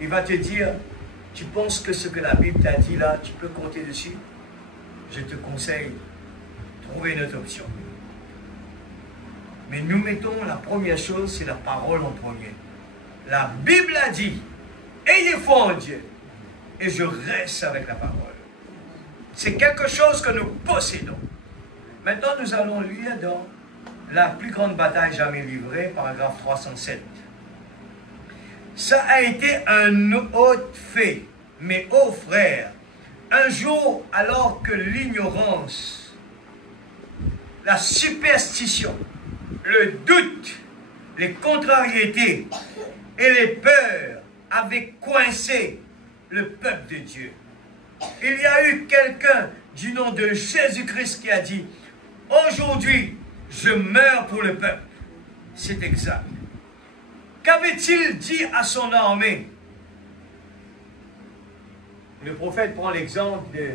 Il va te dire, tu penses que ce que la Bible t'a dit là, tu peux compter dessus? Je te conseille, trouver une autre option. Mais nous mettons la première chose, c'est la parole en premier. La Bible a dit, ayez foi en Dieu. Et je reste avec la parole. C'est quelque chose que nous possédons. Maintenant, nous allons lire dans la plus grande bataille jamais livrée, paragraphe 307. Ça a été un autre fait, mais ô frères, un jour, alors que l'ignorance, la superstition, le doute, les contrariétés et les peurs avaient coincé le peuple de Dieu, il y a eu quelqu'un du nom de Jésus-Christ qui a dit, aujourd'hui, je meurs pour le peuple. C'est exact. Qu'avait-il dit à son armée? Le prophète prend l'exemple de,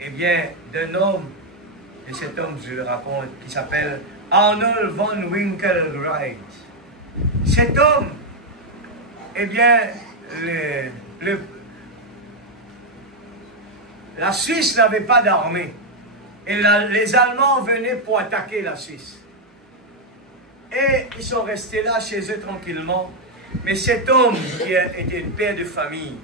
eh bien, d'un homme, et cet homme, je le raconte, qui s'appelle Arnold von Winkelried. Cet homme, eh bien, la Suisse n'avait pas d'armée. Et les Allemands venaient pour attaquer la Suisse. Et ils sont restés là chez eux tranquillement. Mais cet homme qui était un père de famille,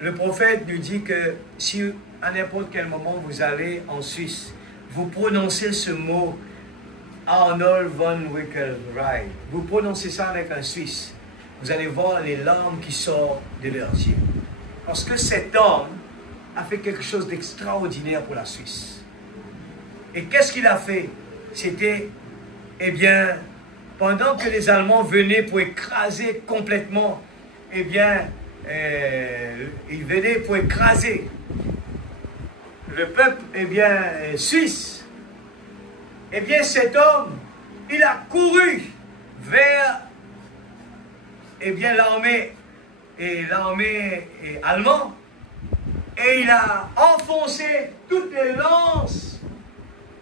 le prophète nous dit que si à n'importe quel moment vous allez en Suisse, vous prononcez ce mot Arnold von Wickelreich, vous prononcez ça avec un Suisse, vous allez voir les larmes qui sortent de leurs yeux. Parce que cet homme a fait quelque chose d'extraordinaire pour la Suisse. Et qu'est-ce qu'il a fait? C'était, eh bien, pendant que les Allemands venaient pour écraser complètement, eh bien, ils venaient pour écraser le peuple, eh bien, suisse. Eh bien, cet homme, il a couru vers, eh bien, l'armée allemande, et il a enfoncé toutes les lances,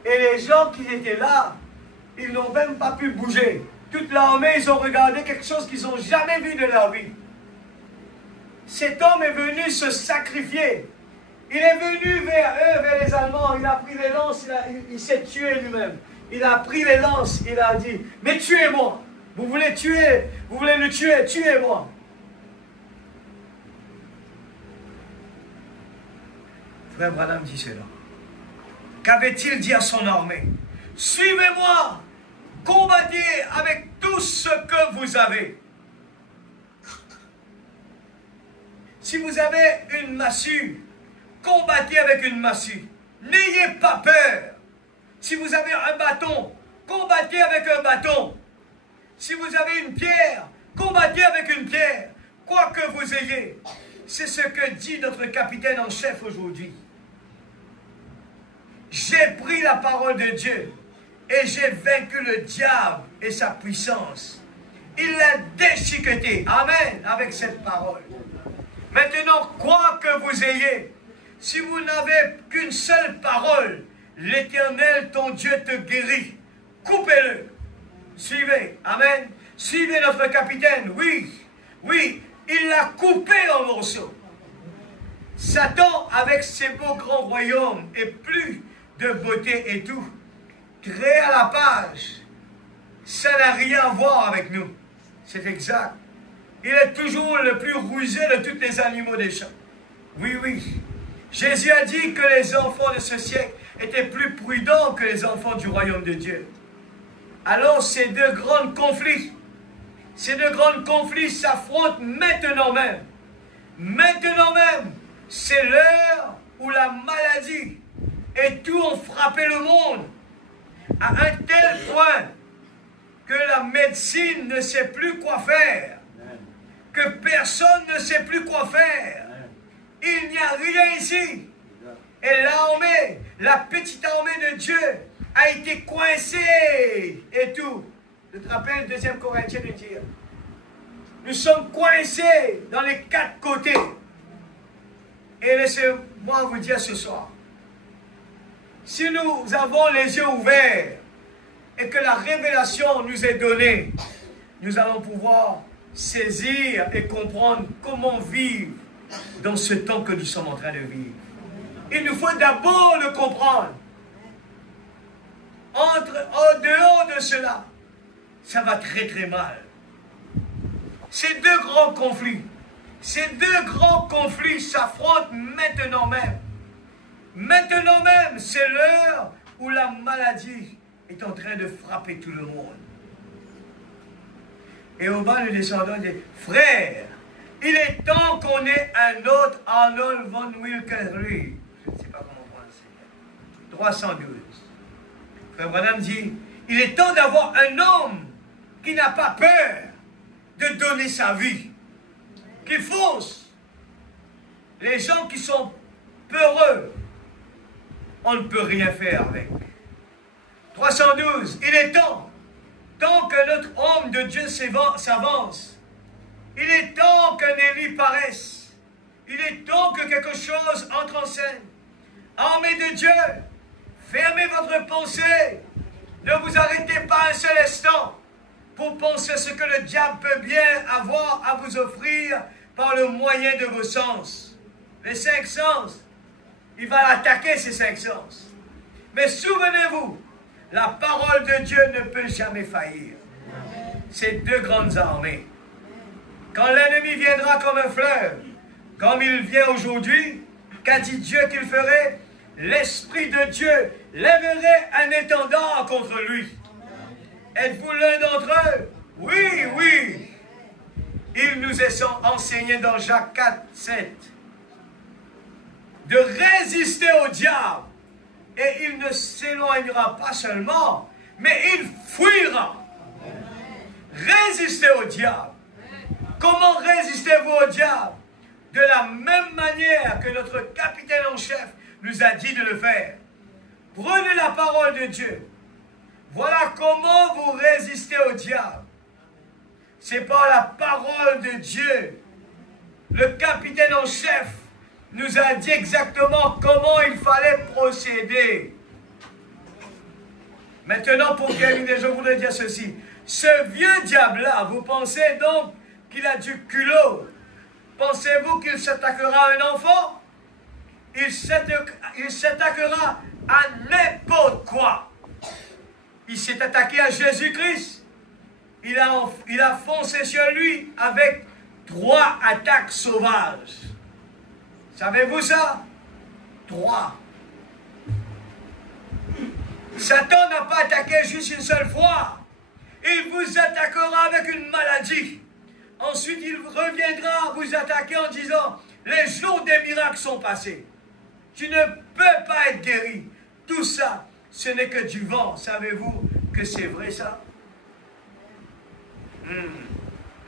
et les gens qui étaient là, ils n'ont même pas pu bouger. Toute l'armée, ils ont regardé quelque chose qu'ils n'ont jamais vu de leur vie. Cet homme est venu se sacrifier. Il est venu vers eux, vers les Allemands. Il a pris les lances, il s'est tué lui-même. Il a pris les lances, il a dit, mais tuez-moi. Vous voulez tuer, vous voulez le tuer, tuez-moi. Frère Branham dit cela. Qu'avait-il dit à son armée? Suivez-moi, combattez avec tout ce que vous avez. Si vous avez une massue, combattez avec une massue. N'ayez pas peur. Si vous avez un bâton, combattez avec un bâton. Si vous avez une pierre, combattez avec une pierre. Quoi que vous ayez. C'est ce que dit notre capitaine en chef aujourd'hui. J'ai pris la parole de Dieu et j'ai vaincu le diable et sa puissance. Il l'a déchiqueté. Amen. Avec cette parole. Maintenant, quoi que vous ayez, si vous n'avez qu'une seule parole, l'Éternel, ton Dieu, te guérit. Coupez-le. Suivez. Amen. Suivez notre capitaine. Oui, oui, il l'a coupé en morceaux. Satan, avec ses beaux grands royaumes et plus de beauté et tout, créé à la page, ça n'a rien à voir avec nous. C'est exact. Il est toujours le plus rusé de tous les animaux des champs. Oui, oui. Jésus a dit que les enfants de ce siècle étaient plus prudents que les enfants du royaume de Dieu. Alors ces deux grands conflits s'affrontent maintenant même. Maintenant même, c'est l'heure où la maladie et tout ont frappé le monde à un tel point que la médecine ne sait plus quoi faire, que personne ne sait plus quoi faire. Il n'y a rien ici. Et l'armée, la petite armée de Dieu a été coincée et tout. Je te rappelle 2 Corinthiens de dire, nous sommes coincés dans les 4 côtés. Et laissez-moi vous dire ce soir, si nous avons les yeux ouverts et que la révélation nous est donnée, nous allons pouvoir saisir et comprendre comment vivre dans ce temps que nous sommes en train de vivre. Il nous faut d'abord le comprendre. En dehors de cela, ça va très très mal. Ces deux grands conflits s'affrontent maintenant même. Maintenant même, c'est l'heure où la maladie est en train de frapper tout le monde. Et au bas, le descendant dit, frère, il est temps qu'on ait un autre Arnold von Wickelreich. Je ne sais pas comment prononcer. 312. Frère Branham dit, il est temps d'avoir un homme qui n'a pas peur de donner sa vie, qui fonce. Les gens qui sont peureux, on ne peut rien faire avec. 312, il est temps que notre homme de Dieu s'avance. Il est temps qu'un Élie paraisse. Il est temps que quelque chose entre en scène. Armée de Dieu, fermez votre pensée. Ne vous arrêtez pas un seul instant pour penser ce que le diable peut bien avoir à vous offrir par le moyen de vos sens. Les 5 sens, il va attaquer ces 5 sens. Mais souvenez-vous, la parole de Dieu ne peut jamais faillir. ces deux grandes armées. Quand l'ennemi viendra comme un fleuve, comme il vient aujourd'hui, qu'a dit Dieu qu'il ferait? L'Esprit de Dieu lèverait un étendard contre lui. Êtes-vous l'un d'entre eux? Oui, oui. Il nous est enseigné dans Jacques 4, 7 de résister au diable. Et il ne s'éloignera pas seulement, mais il fuira. Résistez au diable. Comment résistez-vous au diable? De la même manière que notre capitaine en chef nous a dit de le faire. Prenez la parole de Dieu. Voilà comment vous résistez au diable. C'est par la parole de Dieu. Le capitaine en chef nous a dit exactement comment il fallait procéder. Maintenant, pour terminer, je voudrais dire ceci. Ce vieux diable-là, vous pensez donc qu'il a du culot? Pensez-vous qu'il s'attaquera à un enfant? Il s'attaquera à n'importe quoi. Il s'est attaqué à Jésus-Christ. Il a foncé sur lui avec 3 attaques sauvages. Savez-vous ça? 3. Satan n'a pas attaqué juste une seule fois. Il vous attaquera avec une maladie. Ensuite, il reviendra vous attaquer en disant, les jours des miracles sont passés. Tu ne peux pas être guéri. Tout ça, ce n'est que du vent. Savez-vous que c'est vrai ça?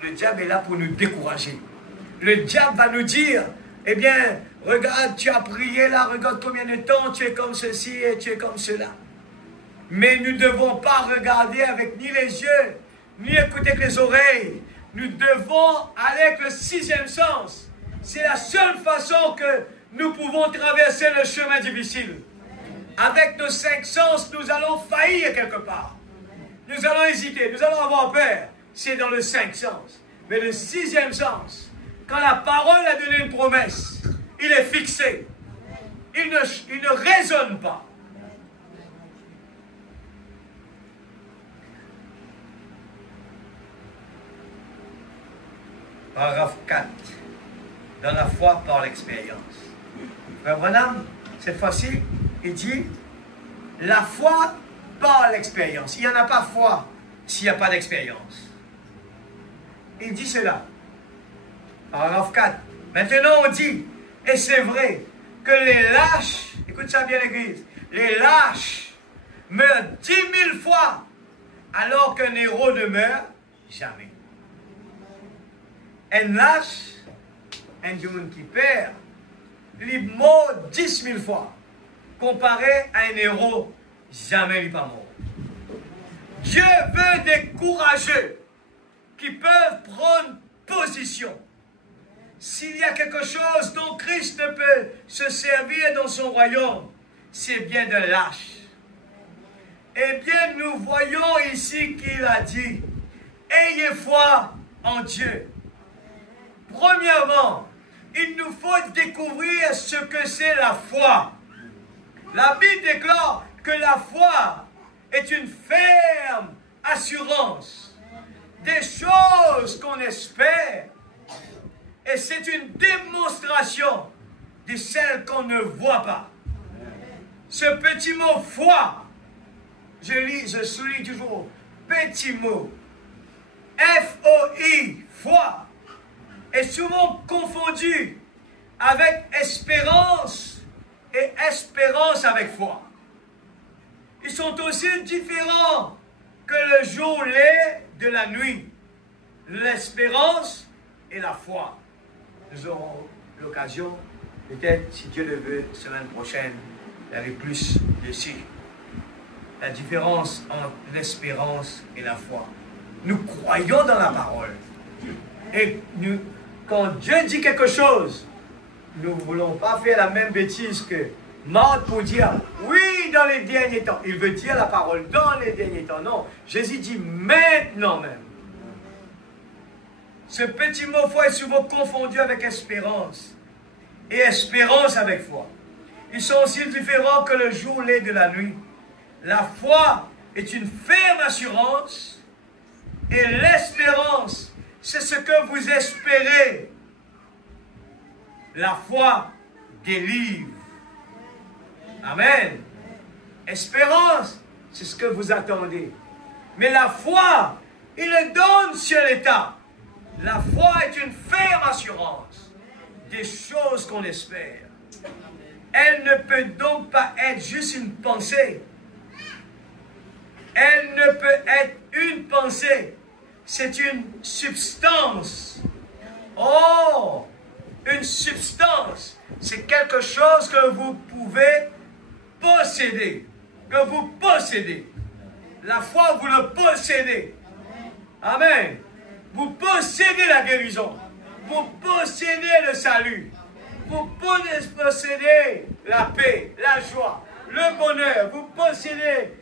Le diable est là pour nous décourager. Le diable va nous dire, eh bien, regarde, tu as prié là, regarde combien de temps tu es comme ceci et tu es comme cela. Mais nous ne devons pas regarder avec ni les yeux, ni écouter avec les oreilles. Nous devons aller avec le 6e sens. C'est la seule façon que nous pouvons traverser le chemin difficile. Avec nos 5 sens, nous allons faillir quelque part. Nous allons hésiter, nous allons avoir peur. C'est dans le 5 sens. Mais le 6e sens, quand la parole a donné une promesse, il est fixé. Il ne raisonne pas. Paragraphe 4. Dans la foi par l'expérience. Frère Branham, cette fois-ci, il dit la foi par l'expérience. Il n'y en a pas foi s'il n'y a pas d'expérience. Il dit cela. Paragraphe 4. Maintenant on dit, et c'est vrai, que les lâches, écoute ça bien l'église, les lâches meurent 10 000 fois alors qu'un héros ne meurt jamais. Un lâche, un monde qui perd, il mort 10 000 fois. Comparé à un héros, jamais il n'est pas mort. Dieu veut des courageux qui peuvent prendre position. S'il y a quelque chose dont Christ peut se servir dans son royaume, c'est bien de lâche. Eh bien, nous voyons ici qu'il a dit, ayez foi en Dieu. Premièrement, il nous faut découvrir ce que c'est la foi. La Bible déclare que la foi est une ferme assurance des choses qu'on espère. Et c'est une démonstration de celles qu'on ne voit pas. Ce petit mot foi, je souligne toujours, petit mot, F-O-I, foi, est souvent confondu avec espérance et espérance avec foi. Ils sont aussi différents que le jour laid de la nuit, l'espérance et la foi. Nous aurons l'occasion, peut-être, si Dieu le veut, semaine prochaine, d'aller plus dessus. La différence entre l'espérance et la foi. Nous croyons dans la parole. Et quand Dieu dit quelque chose, nous ne voulons pas faire la même bêtise que Marthe pour dire, oui, dans les derniers temps. Il veut dire la parole dans les derniers temps. Non, Jésus dit maintenant même. Ce petit mot foi est souvent confondu avec espérance. Et espérance avec foi. Ils sont aussi différents que le jour laid de la nuit. La foi est une ferme assurance Et l'espérance, c'est ce que vous espérez. La foi délivre. Amen. Espérance, c'est ce que vous attendez. Mais la foi, il le donne sur l'état. La foi est une ferme assurance des choses qu'on espère. Elle ne peut donc pas être juste une pensée. Elle ne peut être une pensée. C'est une substance. Oh, une substance. C'est quelque chose que vous pouvez posséder. Que vous possédez. La foi, vous le possédez. Amen. Vous possédez la guérison. Vous possédez le salut. Vous possédez la paix, la joie, le bonheur. Vous possédez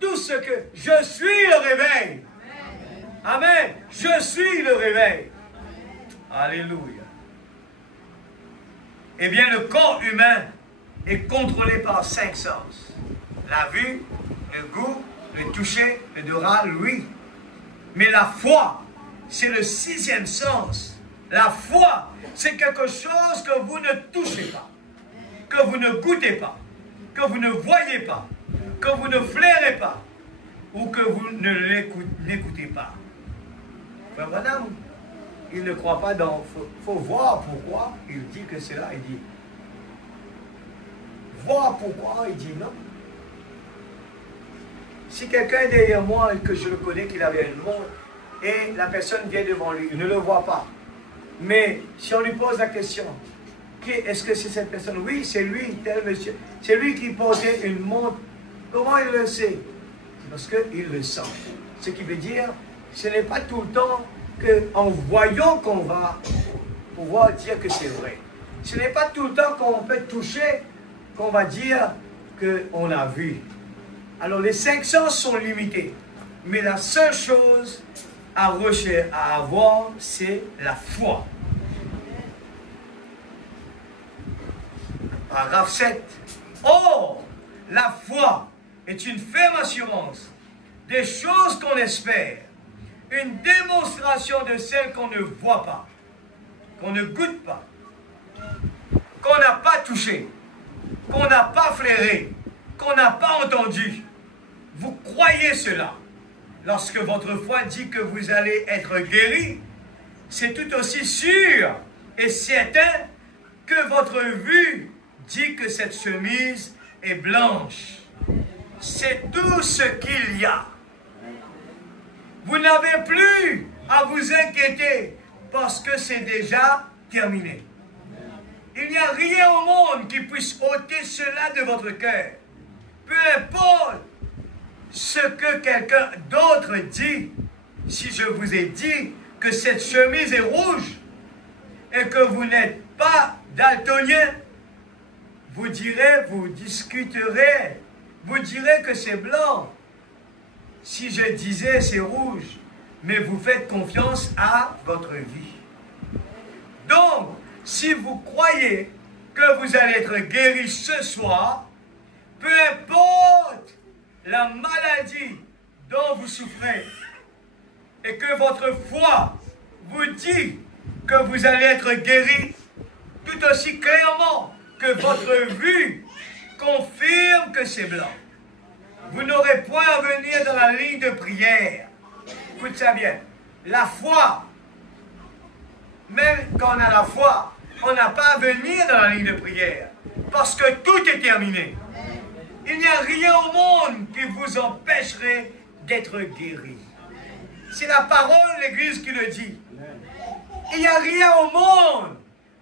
tout ce que... Je suis le réveil. Amen. Je suis le réveil. Alléluia. Eh bien, le corps humain est contrôlé par 5 sens. La vue, le goût, le toucher, l'odorat, l'ouïe. Mais la foi, c'est le 6e sens. La foi, c'est quelque chose que vous ne touchez pas, que vous ne goûtez pas, que vous ne voyez pas, que vous ne flairez pas, ou que vous ne n'écoutez pas. Frère Branham, il ne croit pas dans... Il faut voir pourquoi il dit que c'est là. Il dit, voir pourquoi, il dit non. Si quelqu'un est derrière moi et que je le connais, qu'il avait une montre, et la personne vient devant lui, il ne le voit pas. Mais si on lui pose la question, est-ce que c'est cette personne? Oui, c'est lui, tel monsieur. C'est lui qui portait une montre. Comment il le sait? C'est parce qu'il le sent. Ce qui veut dire, ce n'est pas tout le temps qu'en voyant qu'on va pouvoir dire que c'est vrai. Ce n'est pas tout le temps qu'on peut toucher, qu'on va dire qu'on a vu. Alors les 5 sens sont limités. Mais la seule chose à avoir, c'est la foi. Paragraphe 7. Or, la foi est une ferme assurance des choses qu'on espère, une démonstration de celles qu'on ne voit pas, qu'on ne goûte pas, qu'on n'a pas touché, qu'on n'a pas flairé, qu'on n'a pas entendu. Vous croyez cela. Lorsque votre foi dit que vous allez être guéri, c'est tout aussi sûr et certain que votre vue dit que cette chemise est blanche. C'est tout ce qu'il y a. Vous n'avez plus à vous inquiéter parce que c'est déjà terminé. Il n'y a rien au monde qui puisse ôter cela de votre cœur. Peu importe ce que quelqu'un d'autre dit. Si je vous ai dit que cette chemise est rouge et que vous n'êtes pas daltonien, vous direz, vous discuterez, vous direz que c'est blanc. Si je disais c'est rouge, mais vous faites confiance à votre vie. Donc, si vous croyez que vous allez être guéri ce soir, peu importe la maladie dont vous souffrez, et que votre foi vous dit que vous allez être guéri, tout aussi clairement que votre vue confirme que c'est blanc. Vous n'aurez point à venir dans la ligne de prière. Écoute ça bien. La foi, même quand on a la foi, on n'a pas à venir dans la ligne de prière. Parce que tout est terminé. Il n'y a rien au monde qui vous empêcherait d'être guéri. C'est la parole de l'Église qui le dit. Il n'y a rien au monde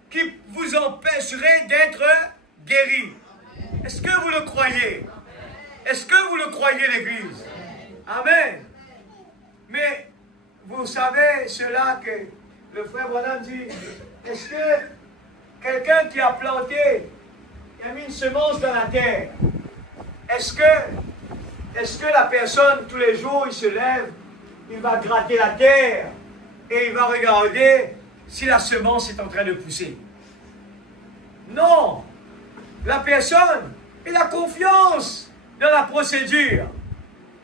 qui vous empêcherait d'être guéri. Est-ce que vous le croyez? Est-ce que vous le croyez, l'Église? Amen. Mais vous savez cela que le frère Branham dit, est-ce que quelqu'un qui a planté, qui a mis une semence dans la terre, est-ce que la personne, tous les jours, il se lève, il va gratter la terre et il va regarder si la semence est en train de pousser? Non. La personne, il a confiance dans la procédure.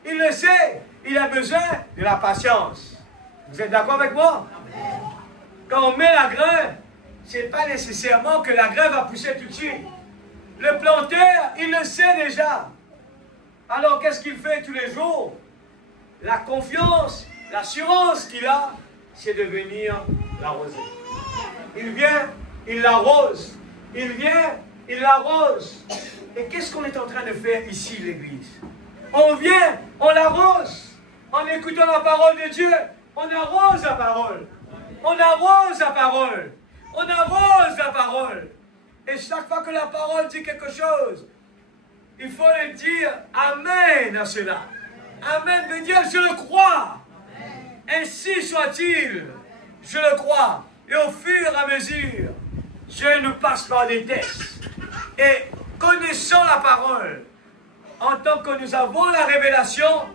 Il le sait, il a besoin de la patience. Vous êtes d'accord avec moi? Quand on met la graine, ce n'est pas nécessairement que la graine va pousser tout de suite. Le planteur, il le sait déjà. Alors qu'est-ce qu'il fait tous les jours? La confiance, l'assurance qu'il a, c'est de venir l'arroser. Il vient, il l'arrose. Il vient, il l'arrose. Et qu'est-ce qu'on est en train de faire ici, l'Église? On vient, on l'arrose. En écoutant la parole de Dieu, on arrose la parole. On arrose la parole. On arrose la parole. Et chaque fois que la parole dit quelque chose, il faut le dire Amen à cela. Amen veut dire je le crois. Ainsi soit-il. Je le crois. Et au fur et à mesure, Dieu nous passe par des tests. Et connaissant la parole, en tant que nous avons la révélation,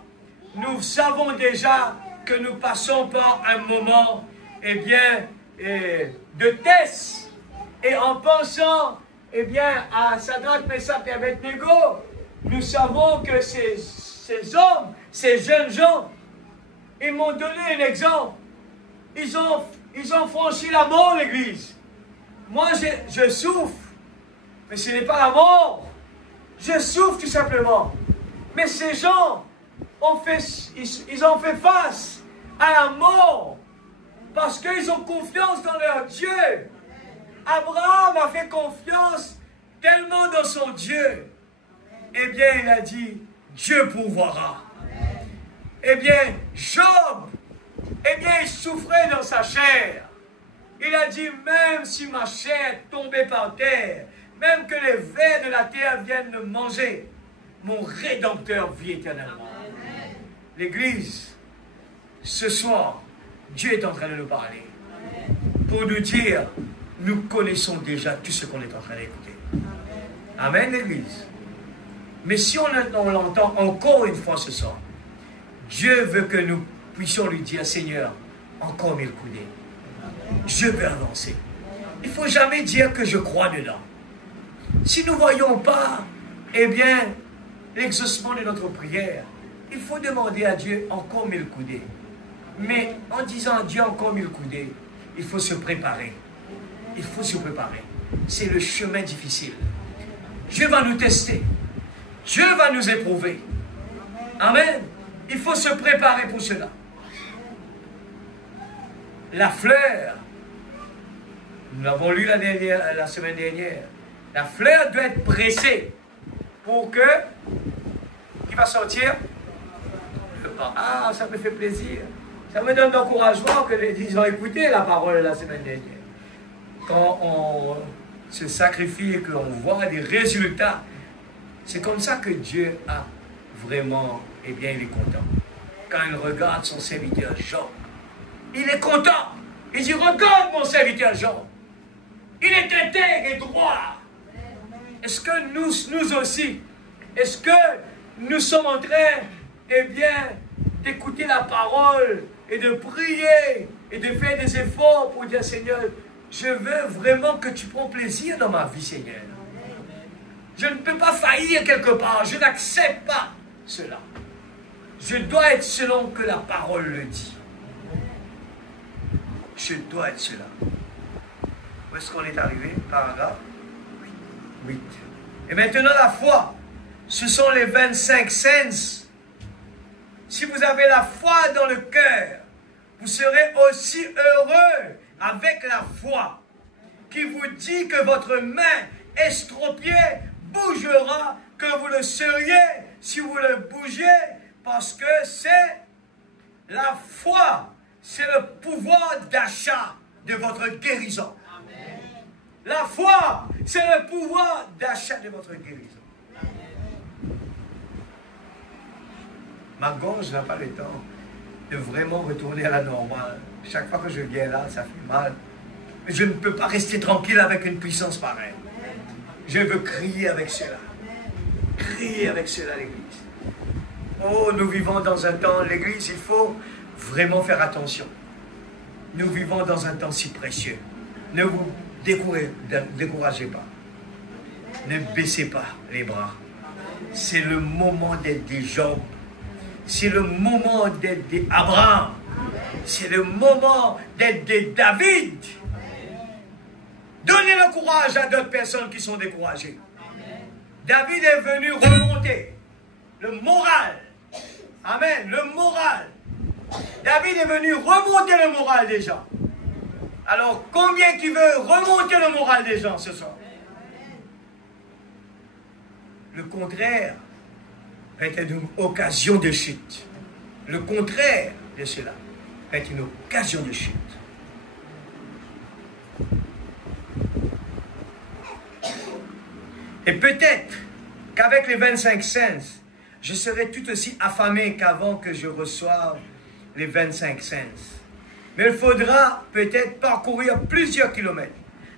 nous savons déjà que nous passons par un moment, eh bien, de test. Et en pensant, eh bien, à Shadrach, Meshach et Abednego, nous savons que ces hommes, ces jeunes gens, ils m'ont donné un exemple. Ils ont franchi la mort, l'Église. Moi, je souffre. Mais ce n'est pas la mort. Je souffre tout simplement. Mais ces gens, ils ont fait face à la mort. Parce qu'ils ont confiance dans leur Dieu. Abraham a fait confiance tellement dans son Dieu. Eh bien, il a dit, Dieu pourvoira. Eh bien, Job, eh bien, il souffrait dans sa chair. Il a dit, même si ma chair tombait par terre, même que les vers de la terre viennent me manger, mon Rédempteur vit éternellement. L'Église, ce soir, Dieu est en train de nous parler. Pour nous dire, nous connaissons déjà tout ce qu'on est en train d'écouter. Amen, l'Église. Mais si on l'entend encore une fois ce soir, Dieu veut que nous puissions lui dire, Seigneur, encore 1000 coudées. Je veux avancer. Il ne faut jamais dire que je crois dedans. Si nous ne voyons pas, eh bien, l'exaucement de notre prière, il faut demander à Dieu encore 1000 coudées. Mais en disant à Dieu encore 1000 coudées, il faut se préparer. Il faut se préparer. C'est le chemin difficile. Dieu va nous tester. Dieu va nous éprouver. Amen. Il faut se préparer pour cela. La fleur, nous l'avons lu la semaine dernière, la fleur doit être pressée pour que, qui va sortir? Le pas. Ah, ça me fait plaisir. Ça me donne d'encouragement qu'ils ont écouté la parole la semaine dernière. Quand on se sacrifie et qu'on voit des résultats, c'est comme ça que Dieu a vraiment, eh bien, il est content. Quand il regarde son serviteur Job, il est content. Il dit, regarde mon serviteur Job. Il est intègre et droit. Est-ce que nous aussi, est-ce que nous sommes en train, eh bien, d'écouter la parole et de prier et de faire des efforts pour dire, Seigneur, je veux vraiment que tu prends plaisir dans ma vie, Seigneur. Je ne peux pas faillir quelque part. Je n'accepte pas cela. Je dois être selon que la parole le dit. Je dois être cela. Où est-ce qu'on est arrivé? Paragraphe 8. Et maintenant la foi. Ce sont les 25 sens. Si vous avez la foi dans le cœur, vous serez aussi heureux avec la foi qui vous dit que votre main estropiée bougera, que vous le seriez si vous le bougez, parce que c'est la foi, c'est le pouvoir d'achat de votre guérison. Amen. La foi, c'est le pouvoir d'achat de votre guérison. Ma gorge n'a pas le temps de vraiment retourner à la normale. Chaque fois que je viens là, ça fait mal. Mais je ne peux pas rester tranquille avec une puissance pareille. Je veux crier avec cela. Crier avec cela, l'Église. Oh, nous vivons dans un temps, l'Église, il faut vraiment faire attention. Nous vivons dans un temps si précieux. Ne vous découragez pas. Ne baissez pas les bras. C'est le moment d'être des Job. C'est le moment d'être des Abraham. C'est le moment d'être des David. Donnez le courage à d'autres personnes qui sont découragées. David est venu remonter le moral. Amen, le moral. David est venu remonter le moral des gens. Alors, combien qui veut remonter le moral des gens ce soir? Le contraire peut être une occasion de chute. Le contraire de cela peut être une occasion de chute. Et peut-être qu'avec les 25 cents, je serai tout aussi affamé qu'avant que je reçoive les 25 cents. Mais il faudra peut-être parcourir plusieurs kilomètres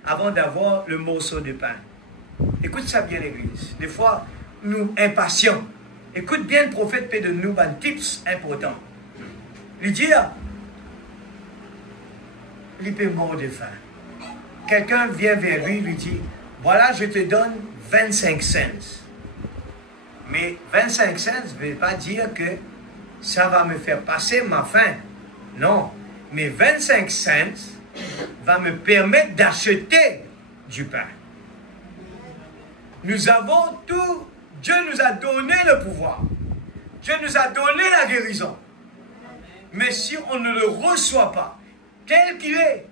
avant d'avoir le morceau de pain. Écoute ça bien, l'Église. Des fois, nous impatients. Écoute bien le prophète fait de nous un tips important. Lui dire, il peut mort de faim. Quelqu'un vient vers lui, lui dit, voilà, je te donne 25 cents. Mais 25 cents ne veut pas dire que ça va me faire passer ma faim. Non. Mais 25 cents va me permettre d'acheter du pain. Nous avons tout. Dieu nous a donné le pouvoir. Dieu nous a donné la guérison. Mais si on ne le reçoit pas tel qu'il est,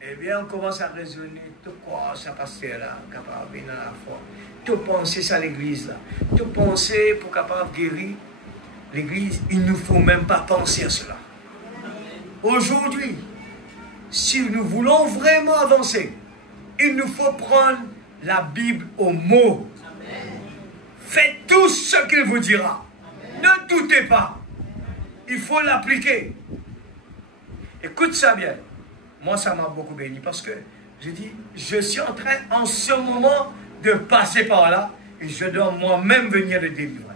eh bien, on commence à raisonner. Tout quoi, ça passe là, capable de venir à la foi. Tout penser ça à l'église là. Tout penser pour capable de guérir l'église. Il ne nous faut même pas penser à cela. Aujourd'hui, si nous voulons vraiment avancer, il nous faut prendre la Bible au mot. Faites tout ce qu'il vous dira. Ne doutez pas. Il faut l'appliquer. Écoute ça bien. Moi, ça m'a beaucoup béni parce que je dis, je suis en train en ce moment de passer par là et je dois moi-même venir le délivrer.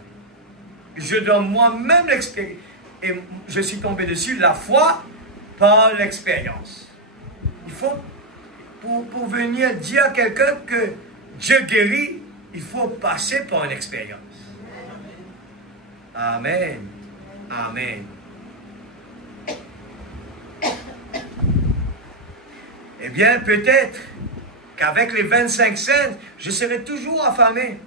Je dois moi-même l'expérimenter. Et je suis tombé dessus, la foi par l'expérience. Il faut, pour venir dire à quelqu'un que Dieu guérit, il faut passer par une expérience. Amen. Amen. Eh bien, peut-être qu'avec les 25 cents, je serai toujours affamé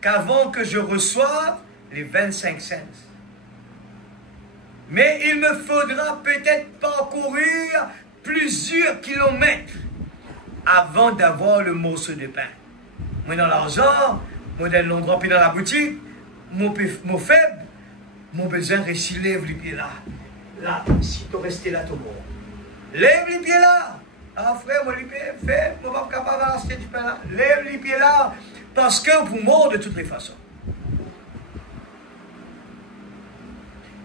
qu'avant que je reçoive les 25 cents. Mais il me faudra peut-être parcourir plusieurs kilomètres avant d'avoir le morceau de pain. Moi, dans l'argent, moi, dans l'endroit, puis dans la boutique, mon faible, mon besoin reste, lève les pieds là. Là, si tu restes là, tout le monde. Lève les pieds là. Ah, frère, moi, les pieds faibles, moi, pas capable d'acheter du pain là. Lève les pieds là. Parce que pour mort de toutes les façons.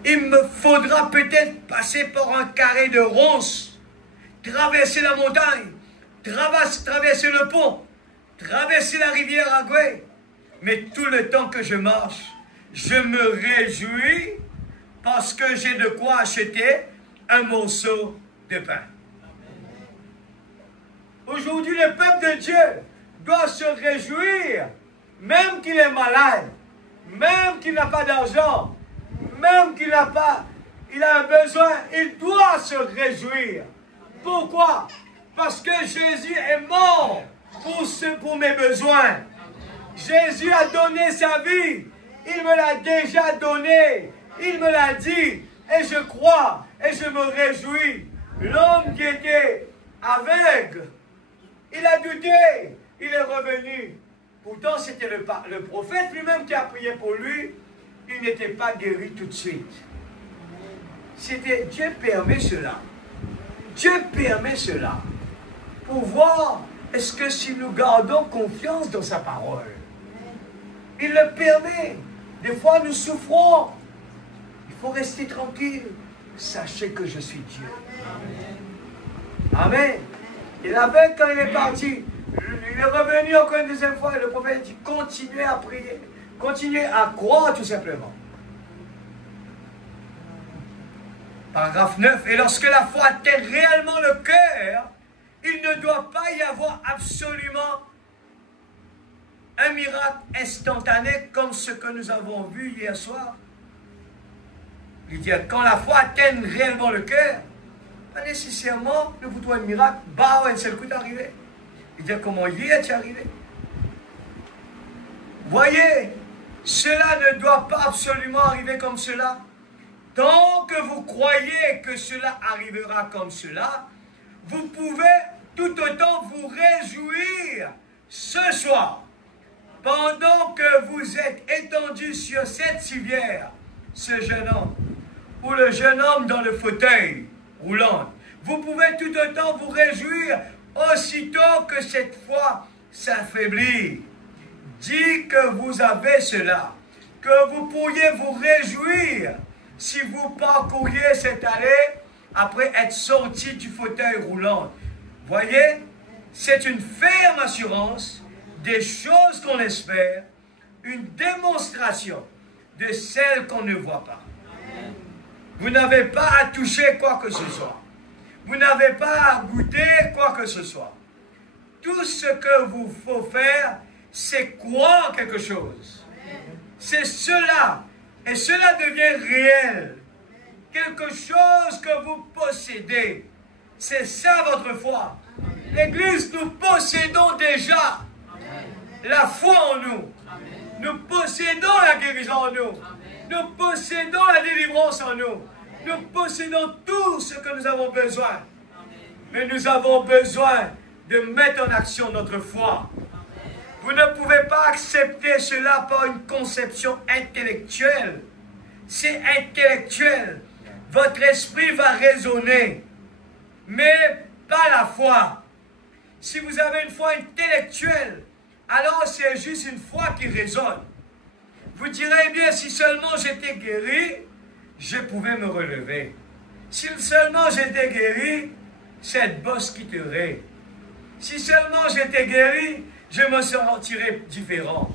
Il me faudra peut-être passer par un carré de ronces, traverser la montagne, traverser le pont, traverser la rivière Agoué. Mais tout le temps que je marche, je me réjouis parce que j'ai de quoi acheter un morceau de pain. Aujourd'hui, le peuple de Dieu doit se réjouir, même qu'il est malade, même qu'il n'a pas d'argent, même qu'il n'a pas, il a un besoin, il doit se réjouir. Pourquoi? Parce que Jésus est mort pour mes besoins. Jésus a donné sa vie. Il me l'a déjà donné. Il me l'a dit. Et je crois et je me réjouis. L'homme qui était aveugle, il a douté. Il est revenu. Pourtant, c'était le prophète lui-même qui a prié pour lui. Il n'était pas guéri tout de suite. C'était Dieu permet cela. Dieu permet cela. Pour voir est-ce que si nous gardons confiance dans sa parole. Il le permet. Des fois, nous souffrons. Il faut rester tranquille. Sachez que je suis Dieu. Amen. Amen. Et l'aveugle, quand il est parti, il est revenu encore une deuxième fois et le prophète dit continuez à prier. Continuez à croire tout simplement. Paragraphe 9. Et lorsque la foi atteint réellement le cœur, il ne doit pas y avoir absolument un miracle instantané comme ce que nous avons vu hier soir. Il dit, quand la foi atteint réellement le cœur, pas nécessairement le bouton de miracle, bah, un seul coup d'arriver. Il dit, comment il est arrivé? Voyez, cela ne doit pas absolument arriver comme cela. Tant que vous croyez que cela arrivera comme cela, vous pouvez tout autant vous réjouir ce soir, pendant que vous êtes étendu sur cette civière, ce jeune homme, ou le jeune homme dans le fauteuil roulant. Vous pouvez tout autant vous réjouir aussitôt que cette foi s'affaiblit. Dit que vous avez cela, que vous pourriez vous réjouir si vous parcouriez cette allée après être sorti du fauteuil roulant. Voyez, c'est une ferme assurance des choses qu'on espère, une démonstration de celles qu'on ne voit pas. Vous n'avez pas à toucher quoi que ce soit. Vous n'avez pas à goûter quoi que ce soit. Tout ce que vous faut faire, c'est croire quelque chose. C'est cela. Et cela devient réel. Quelque chose que vous possédez. C'est ça votre foi. L'Église, nous possédons déjà la foi en nous. Nous possédons la guérison en nous. Nous possédons la délivrance en nous. Nous possédons tout ce que nous avons besoin. Mais nous avons besoin de mettre en action notre foi. Vous ne pouvez pas accepter cela par une conception intellectuelle. C'est intellectuel. Votre esprit va raisonner, mais pas la foi. Si vous avez une foi intellectuelle, alors c'est juste une foi qui résonne. Vous direz, bien, si seulement j'étais guéri, je pouvais me relever. Si seulement j'étais guéri, cette bosse quitterait. Si seulement j'étais guéri, je me sentirais différent.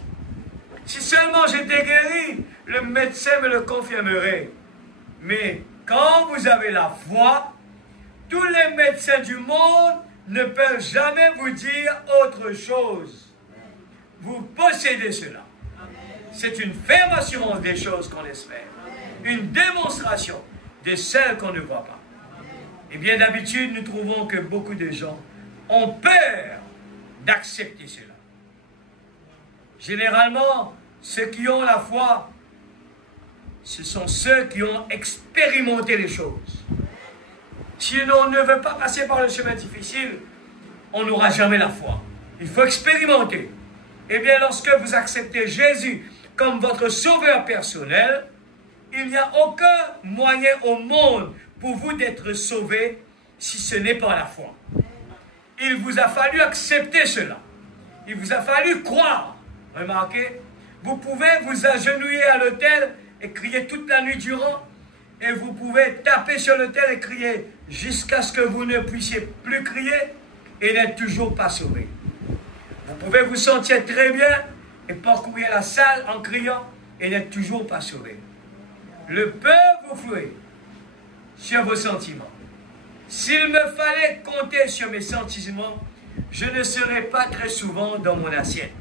Si seulement j'étais guéri, le médecin me le confirmerait. Mais quand vous avez la foi, tous les médecins du monde ne peuvent jamais vous dire autre chose. Vous possédez cela. C'est une ferme assurance des choses qu'on espère. Une démonstration de celles qu'on ne voit pas. Et bien d'habitude, nous trouvons que beaucoup de gens ont peur d'accepter cela. Généralement, ceux qui ont la foi, ce sont ceux qui ont expérimenté les choses. Si on ne veut pas passer par le chemin difficile, on n'aura jamais la foi. Il faut expérimenter. Eh bien, lorsque vous acceptez Jésus comme votre sauveur personnel, il n'y a aucun moyen au monde pour vous d'être sauvé si ce n'est pas la foi. Il vous a fallu accepter cela. Il vous a fallu croire. Remarquez, vous pouvez vous agenouiller à l'autel et crier toute la nuit durant, et vous pouvez taper sur l'autel et crier jusqu'à ce que vous ne puissiez plus crier et n'être toujours pas sauvé. Vous pouvez vous sentir très bien et parcourir la salle en criant et n'être toujours pas sauvé. Le peur vous fouet sur vos sentiments. S'il me fallait compter sur mes sentiments, je ne serais pas très souvent dans mon assiette.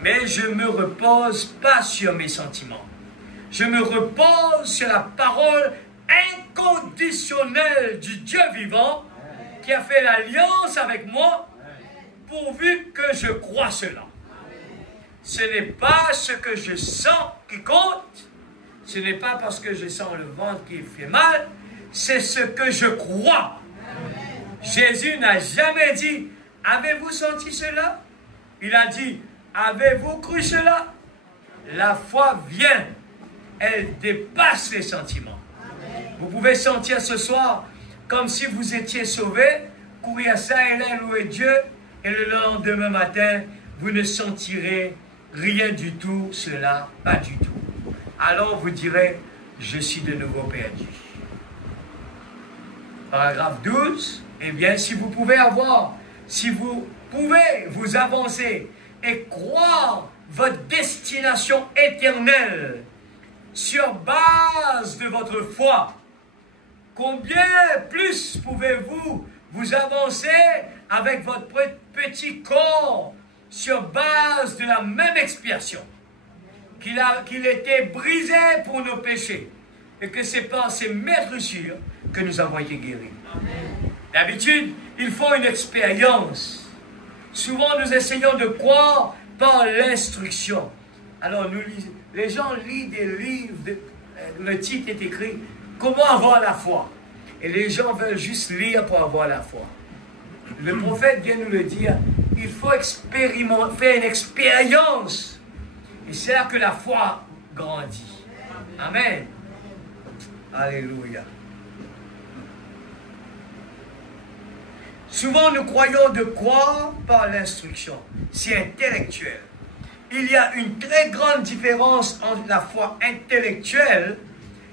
Mais je ne me repose pas sur mes sentiments. Je me repose sur la parole inconditionnelle du Dieu vivant qui a fait l'alliance avec moi pourvu que je croie cela. Ce n'est pas ce que je sens qui compte. Ce n'est pas parce que je sens le ventre qui fait mal. C'est ce que je crois. Jésus n'a jamais dit « Avez-vous senti cela ?» Il a dit « Avez-vous cru cela ?» La foi vient. Elle dépasse les sentiments. Vous pouvez sentir ce soir comme si vous étiez sauvé, courir ça et là, louer Dieu, et le lendemain matin, vous ne sentirez rien du tout, cela, pas du tout. Alors vous direz, je suis de nouveau perdu. Paragraphe 12, eh bien, si vous pouvez vous avancer et croire votre destination éternelle sur base de votre foi, combien plus pouvez-vous vous avancer avec votre petit corps sur base de la même expiation qu'il était brisé pour nos péchés et que c'est par ces maîtres-sûrs que nous avons été guéris. D'habitude, il faut une expérience. Souvent, nous essayons de croire par l'instruction. Alors, les gens lisent des livres, le titre est écrit « Comment avoir la foi ?» Et les gens veulent juste lire pour avoir la foi. Le prophète vient nous le dire, il faut expérimenter, faire une expérience. Et c'est là que la foi grandit. Amen. Alléluia. Souvent, nous croyons de croire par l'instruction. C'est intellectuel. Il y a une très grande différence entre la foi intellectuelle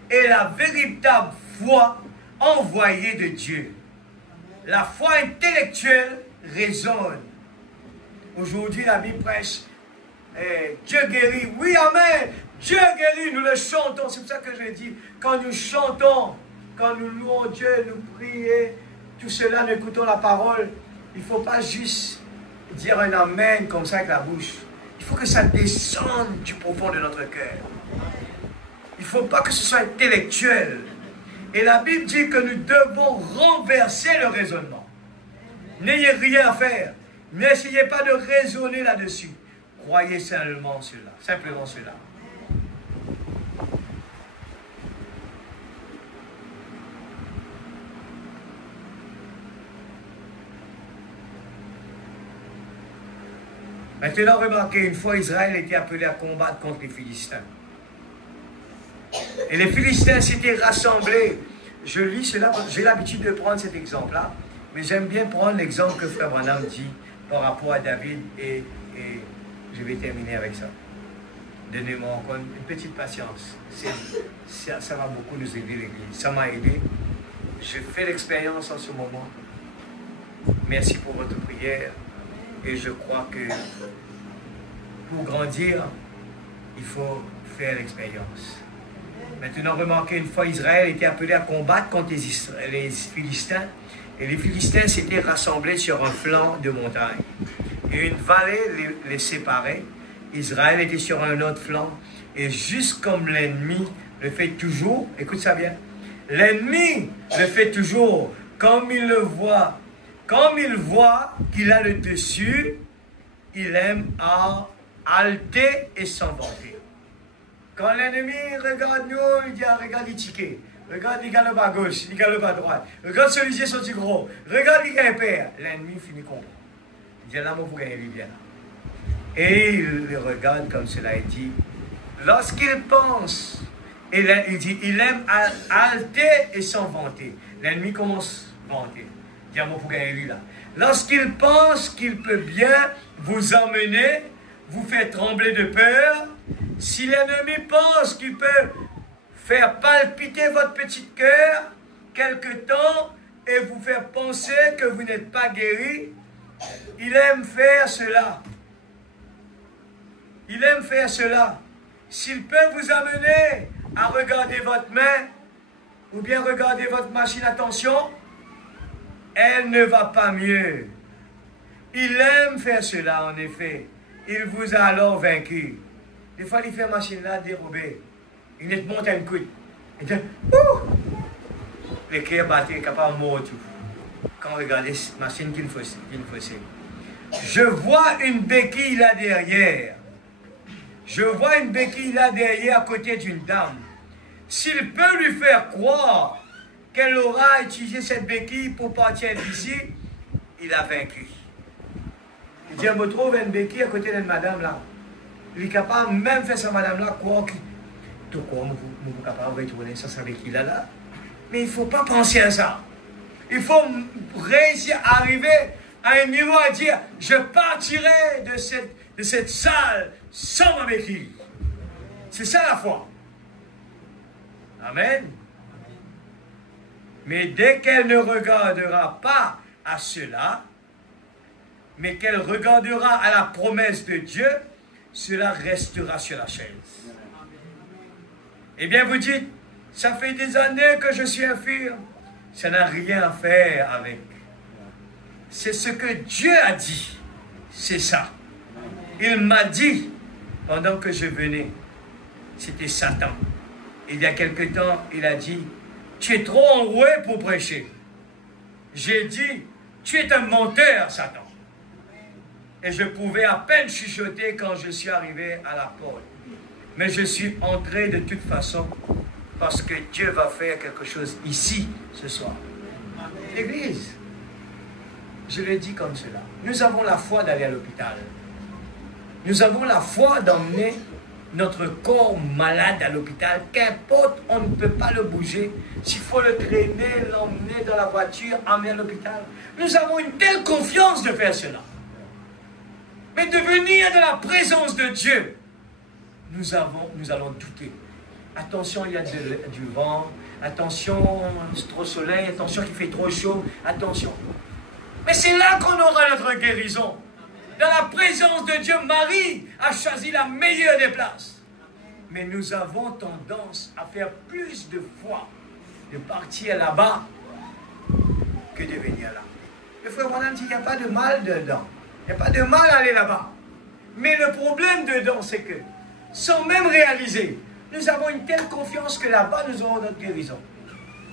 et la véritable foi envoyée de Dieu. La foi intellectuelle résonne. Aujourd'hui, la Bible prêche Dieu guérit. Oui, amen. Dieu guérit, nous le chantons. C'est pour ça que je dis, quand nous chantons, quand nous louons Dieu, nous prions, tout cela, nous écoutons la parole, il ne faut pas juste dire un amen comme ça avec la bouche. Il faut que ça descende du profond de notre cœur. Il ne faut pas que ce soit intellectuel. Et la Bible dit que nous devons renverser le raisonnement. N'ayez rien à faire. N'essayez pas de raisonner là-dessus. Croyez seulement cela, simplement cela. Maintenant, remarquez, une fois Israël était appelé à combattre contre les Philistins. Et les Philistins s'étaient rassemblés. Je lis cela, j'ai l'habitude de prendre cet exemple-là, mais j'aime bien prendre l'exemple que Frère Branham dit par rapport à David, et je vais terminer avec ça. Donnez-moi encore une petite patience. Ça va beaucoup nous aider, l'Église. Ça m'a aidé. Je fais l'expérience en ce moment. Merci pour votre prière. Et je crois que pour grandir, il faut faire l'expérience. Maintenant, remarquez, une fois Israël était appelé à combattre contre les Philistins, et les Philistins s'étaient rassemblés sur un flanc de montagne. Et une vallée les séparait. Israël était sur un autre flanc. Et juste comme l'ennemi le fait toujours, écoute ça bien, l'ennemi le fait toujours, comme il le voit, comme il voit qu'il a le dessus, il aime halter et s'en vanter. Quand l'ennemi regarde nous, il dit, ah, regarde les tickets, regarde les galopes à gauche, les galopes à droite, regarde celui-ci sont du gros, regarde les gars père. L'ennemi finit comprendre. Il dit, là, moi, vous gagnez bien. Et il le regarde comme cela et dit, lorsqu'il pense, il dit, il aime halter et s'en vanter. L'ennemi commence à vanter. Il dit, moi, vous gagnez lui là. Lorsqu'il pense qu'il peut bien vous emmener, vous faire trembler de peur, si l'ennemi pense qu'il peut faire palpiter votre petit cœur quelque temps et vous faire penser que vous n'êtes pas guéri, il aime faire cela. Il aime faire cela. S'il peut vous amener à regarder votre main ou bien regarder votre machine, attention, elle ne va pas mieux. Il aime faire cela, en effet. Il vous a alors vaincu. Des fois, il fait la machine-là dérobée. Il te monte à une couille. Il dit, ouh! Le cœur battu est capable de mourir tout. Quand on regarde cette machine qu'il faisait. Je vois une béquille là derrière. Je vois une béquille là derrière à côté d'une dame. S'il peut lui faire croire qu'elle aura utilisé cette béquille pour partir d'ici, il a vaincu. Il dit, je me trouve une béquille à côté d'une madame là. Il est capable même faire sa madame là croire que tout quoi, vous êtes capable de retourner sans sa béquille là. Mais il ne faut pas penser à ça. Il faut réussir à arriver à un niveau à dire, je partirai de cette salle sans ma béquille. C'est ça la foi. Amen. Mais dès qu'elle ne regardera pas à cela, mais qu'elle regardera à la promesse de Dieu, cela restera sur la chaise. Eh bien, vous dites, ça fait des années que je suis infirme. Ça n'a rien à faire avec. C'est ce que Dieu a dit. C'est ça. Il m'a dit, pendant que je venais, c'était Satan. Il y a quelque temps, il a dit, tu es trop enroué pour prêcher. J'ai dit, tu es un menteur, Satan. Et je pouvais à peine chuchoter quand je suis arrivé à la porte. Mais je suis entré de toute façon parce que Dieu va faire quelque chose ici ce soir. L'Église, je le dis comme cela, nous avons la foi d'aller à l'hôpital. Nous avons la foi d'emmener notre corps malade à l'hôpital. Qu'importe, on ne peut pas le bouger. S'il faut le traîner, l'emmener dans la voiture, emmener à l'hôpital. Nous avons une telle confiance de faire cela. Mais de venir de la présence de Dieu, nous allons douter. Attention, il y a du vent. Attention, c'est trop soleil. Attention, qu'il fait trop chaud. Attention. Mais c'est là qu'on aura notre guérison. Dans la présence de Dieu, Marie a choisi la meilleure des places. Mais nous avons tendance à faire plus de foi de partir là-bas que de venir là. Le frère Branham dit qu'il n'y a pas de mal dedans. Il n'y a pas de mal à aller là-bas. Mais le problème dedans, c'est que, sans même réaliser, nous avons une telle confiance que là-bas, nous aurons notre guérison.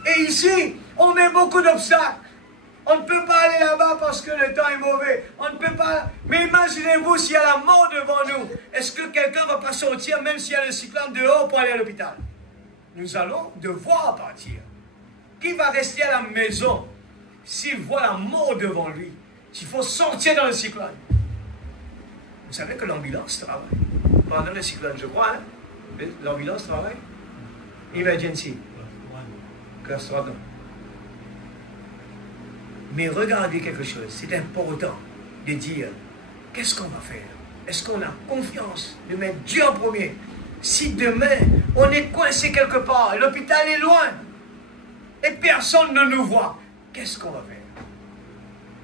Et ici, on met beaucoup d'obstacles. On ne peut pas aller là-bas parce que le temps est mauvais. On ne peut pas... Mais imaginez-vous s'il y a la mort devant nous. Est-ce que quelqu'un ne va pas sortir même s'il y a le cyclone dehors pour aller à l'hôpital? Nous allons devoir partir. Qui va rester à la maison s'il voit la mort devant lui? S'il faut sortir dans le cyclone. Vous savez que l'ambulance travaille. Pendant le cyclone, je crois, hein? L'ambulance travaille. Emergency. Pardon. Mais regardez quelque chose, c'est important de dire, qu'est-ce qu'on va faire? Est-ce qu'on a confiance de mettre Dieu en premier? Si demain, on est coincé quelque part, l'hôpital est loin, et personne ne nous voit, qu'est-ce qu'on va faire?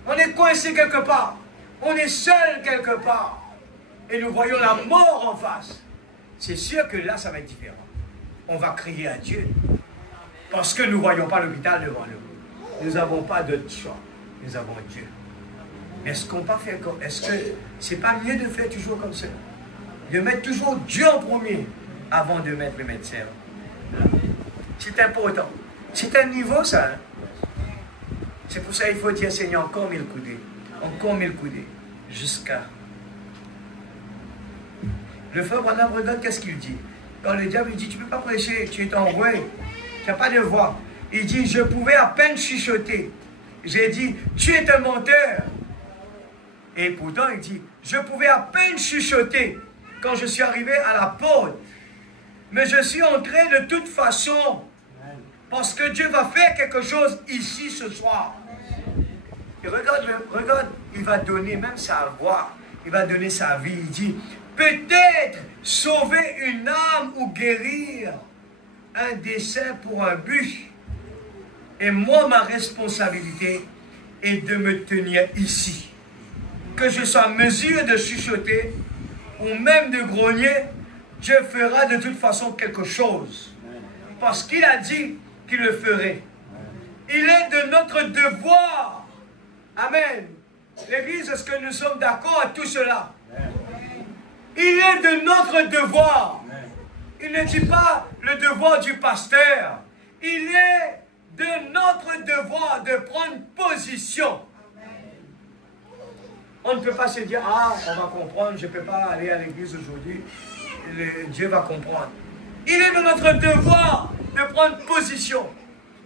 On est coincé quelque part, on est seul quelque part, et nous voyons la mort en face. C'est sûr que là, ça va être différent. On va crier à Dieu, parce que nous ne voyons pas l'hôpital devant nous. Nous n'avons pas de choix. Nous avons Dieu. Est-ce qu'on peut faire comme... Est-ce que c'est pas mieux de faire toujours comme ça? De mettre toujours Dieu en premier avant de mettre le médecin. C'est important. C'est un niveau, ça. Hein? C'est pour ça qu'il faut dire, Seigneur, encore 1000 coudées. Encore 1000 coudées. Jusqu'à... Le frère Branham, regarde qu'est-ce qu'il dit. Quand le diable dit, tu ne peux pas prêcher, tu es enroué. Tu n'as pas de voix. Il dit, je pouvais à peine chuchoter. J'ai dit, tu es un menteur. Et pourtant, il dit, je pouvais à peine chuchoter quand je suis arrivé à la porte. Mais je suis entré de toute façon. Parce que Dieu va faire quelque chose ici ce soir. Et regarde, il va donner même sa voix. Il va donner sa vie. Il dit, peut-être sauver une âme ou guérir un dessein pour un but. Et moi, ma responsabilité est de me tenir ici. Que je sois en mesure de chuchoter ou même de grogner, Dieu fera de toute façon quelque chose. Parce qu'il a dit qu'il le ferait. Il est de notre devoir. Amen. L'Église, est-ce que nous sommes d'accord à tout cela? Il est de notre devoir. Il ne dit pas le devoir du pasteur. Il est de notre devoir de prendre position. On ne peut pas se dire, ah, on va comprendre, je ne peux pas aller à l'église aujourd'hui. Dieu va comprendre. Il est de notre devoir de prendre position.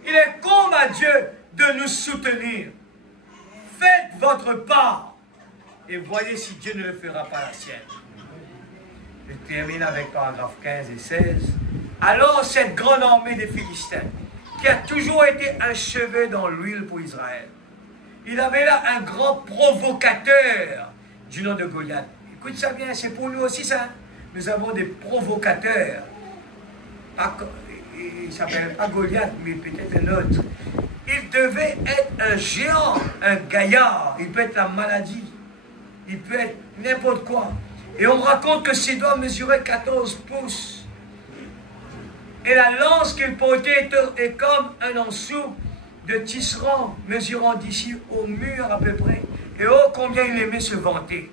Il est comme à Dieu de nous soutenir. Faites votre part et voyez si Dieu ne le fera pas la sienne. Je termine avec paragraphe 15 et 16. Alors cette grande armée des Philistins, qui a toujours été un cheveu dans l'huile pour Israël. Il avait là un grand provocateur du nom de Goliath. Écoute ça bien, c'est pour nous aussi ça. Nous avons des provocateurs. Il ne s'appelle pas Goliath, mais peut-être un autre. Il devait être un géant, un gaillard. Il peut être la maladie. Il peut être n'importe quoi. Et on raconte que ses doigts mesuraient 14 pouces. Et la lance qu'il portait est comme un anseau de tisserand, mesurant d'ici au mur à peu près. Et oh, combien il aimait se vanter.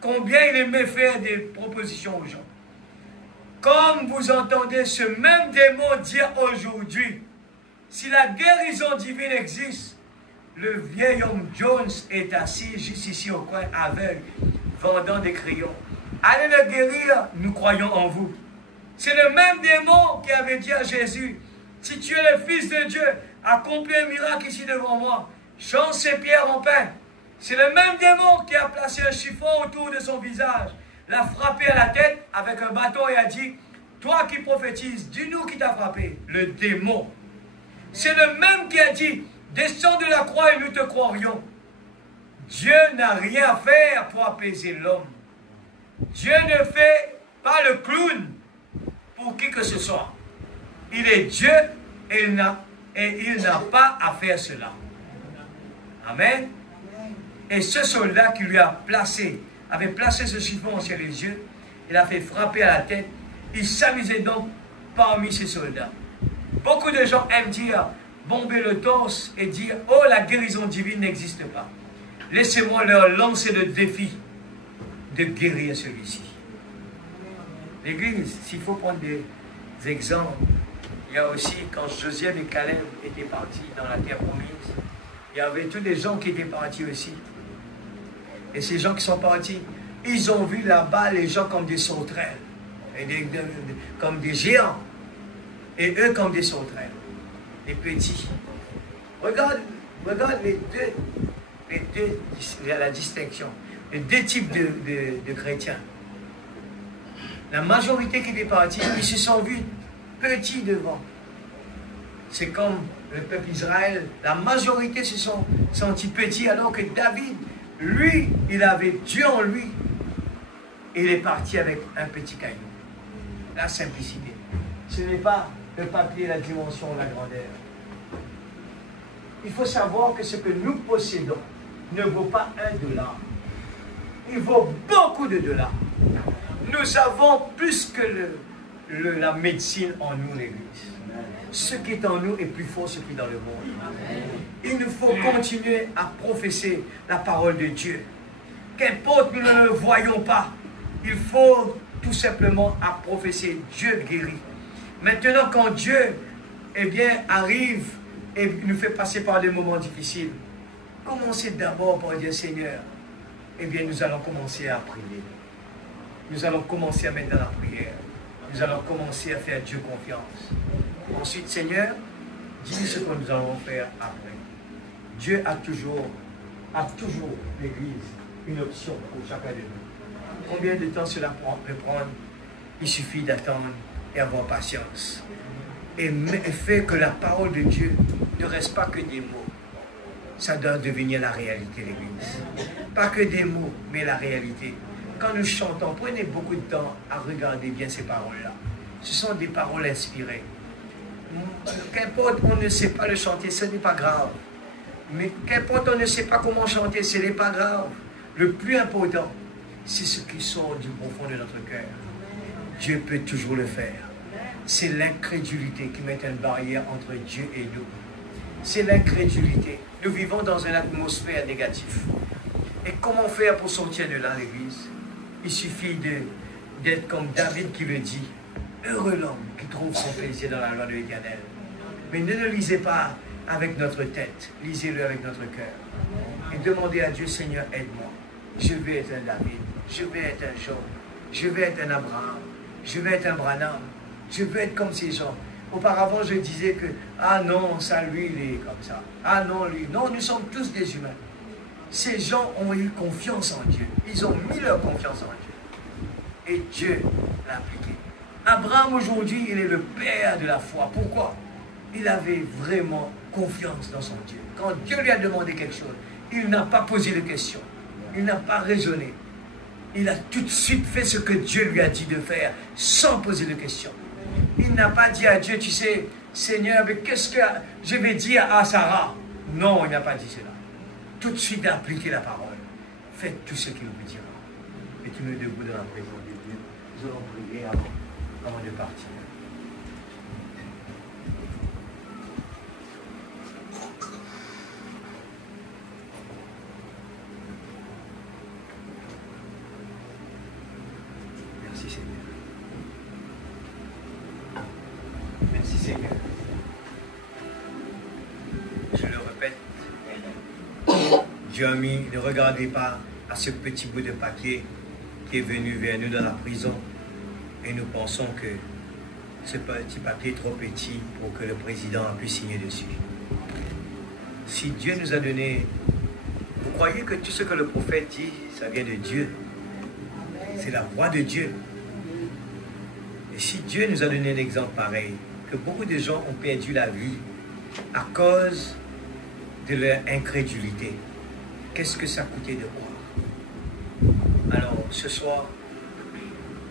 Combien il aimait faire des propositions aux gens. Comme vous entendez ce même démon dire aujourd'hui, si la guérison divine existe, le vieil homme Jones est assis juste ici au coin, aveugle, vendant des crayons. Allez le guérir, nous croyons en vous. C'est le même démon qui avait dit à Jésus, si tu es le Fils de Dieu, accomplis un miracle ici devant moi. Change ces pierres en pain. C'est le même démon qui a placé un chiffon autour de son visage, l'a frappé à la tête avec un bâton et a dit, toi qui prophétises, dis-nous qui t'a frappé. Le démon. C'est le même qui a dit, descends de la croix et nous te croirions. Dieu n'a rien à faire pour apaiser l'homme. Dieu ne fait pas le clown pour qui que ce soit. Il est Dieu et il n'a pas à faire cela. Amen. Et ce soldat qui lui avait placé ce chiffon sur les yeux, il a fait frapper à la tête. Il s'amusait donc parmi ces soldats. Beaucoup de gens aiment dire, bomber le torse et dire, oh, la guérison divine n'existe pas. Laissez-moi leur lancer le défi de guérir celui-ci. L'Église, s'il faut prendre des exemples, il y a aussi quand Josué et Caleb étaient partis dans la terre promise, il y avait tous les gens qui étaient partis aussi. Et ces gens qui sont partis, ils ont vu là-bas les gens comme des sauterelles, et comme des géants, et eux comme des sauterelles, des petits. Regarde la distinction, les deux types de chrétiens. La majorité qui était partie, ils se sont vus petits devant. C'est comme le peuple Israël, la majorité se sont sentis petits, alors que David, lui, il avait Dieu en lui. Et il est parti avec un petit caillou. La simplicité. Ce n'est pas le papier, la dimension, la grandeur. Il faut savoir que ce que nous possédons ne vaut pas $1. Il vaut beaucoup de dollars. Nous avons plus que la médecine en nous, l'Église. Ce qui est en nous est plus fort que ce qui est dans le monde. Il nous faut continuer à professer la parole de Dieu. Qu'importe nous ne le voyons pas, il faut tout simplement à professer Dieu guérit. Maintenant, quand Dieu arrive et nous fait passer par des moments difficiles, commencez d'abord par dire Seigneur, nous allons commencer à prier. Nous allons commencer à mettre dans la prière. Nous allons commencer à faire Dieu confiance. Ensuite, Seigneur, dis-nous ce que nous allons faire après. Dieu a toujours, l'Église, une option pour chacun de nous. Combien de temps cela peut prendre? Il suffit d'attendre et avoir patience. Et fait que la parole de Dieu ne reste pas que des mots. Ça doit devenir la réalité, l'Église. Pas que des mots, mais la réalité. Quand nous chantons, prenez beaucoup de temps à regarder bien ces paroles-là. Ce sont des paroles inspirées. Qu'importe, on ne sait pas le chanter, ce n'est pas grave. Mais qu'importe, on ne sait pas comment chanter, ce n'est pas grave. Le plus important, c'est ce qui sort du profond de notre cœur. Dieu peut toujours le faire. C'est l'incrédulité qui met une barrière entre Dieu et nous. C'est l'incrédulité. Nous vivons dans une atmosphère négative. Et comment faire pour sortir de là, l'Église? Il suffit d'être comme David qui le dit. Heureux l'homme qui trouve son plaisir dans la loi de l'Éternel. Mais ne le lisez pas avec notre tête. Lisez-le avec notre cœur. Et demandez à Dieu, Seigneur, aide-moi. Je vais être un David. Je vais être un Job. Je vais être un Abraham. Je vais être un Branham. Je veux être comme ces gens. Auparavant, je disais que, ah non, ça, lui, il est comme ça. Ah non, lui. Non, nous sommes tous des humains. Ces gens ont eu confiance en Dieu. Ils ont mis leur confiance en Dieu. Et Dieu l'a appliqué. Abraham, aujourd'hui, il est le père de la foi. Pourquoi? Il avait vraiment confiance dans son Dieu. Quand Dieu lui a demandé quelque chose, il n'a pas posé de questions. Il n'a pas raisonné. Il a tout de suite fait ce que Dieu lui a dit de faire, sans poser de questions. Il n'a pas dit à Dieu, tu sais, Seigneur, mais qu'est-ce que je vais dire à Sarah? Non, il n'a pas dit cela. Tout de suite, il a appliqué la parole. Faites tout ce qu'il vous dira. Mettez-nous debout dans la présence de Dieu. Nous allons prier avant de partir. Merci Seigneur. Seigneur. Je le répète, Dieu ami, ne regardez pas à ce petit bout de papier qui est venu vers nous dans la prison et nous pensons que ce petit papier est trop petit pour que le président puisse signer dessus. Si Dieu nous a donné, vous croyez que tout ce que le prophète dit, ça vient de Dieu. C'est la voix de Dieu. Et si Dieu nous a donné un exemple pareil, que beaucoup de gens ont perdu la vie à cause de leur incrédulité, qu'est-ce que ça coûtait de croire? Alors, ce soir,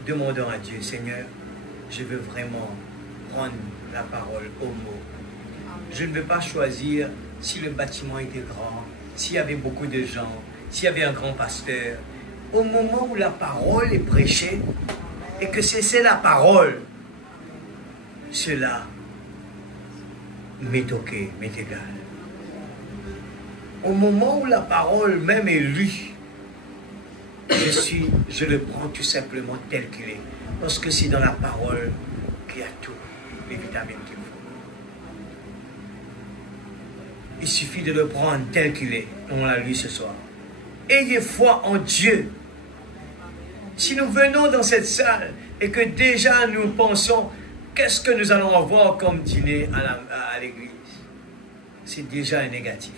demandons à Dieu, Seigneur, je veux vraiment prendre la parole au mot. Je ne veux pas choisir si le bâtiment était grand, s'il y avait beaucoup de gens, s'il y avait un grand pasteur. Au moment où la parole est prêchée, et que c'est la parole, cela m'est ok, m'est égal. Au moment où la parole même est lue, je le prends tout simplement tel qu'il est. Parce que c'est dans la parole qu'il y a tout, les vitamines qu'il faut. Il suffit de le prendre tel qu'il est, comme on l'a lu ce soir. Ayez foi en Dieu. Si nous venons dans cette salle et que déjà nous pensons, qu'est-ce que nous allons avoir comme dîner à l'église? C'est déjà un négatif.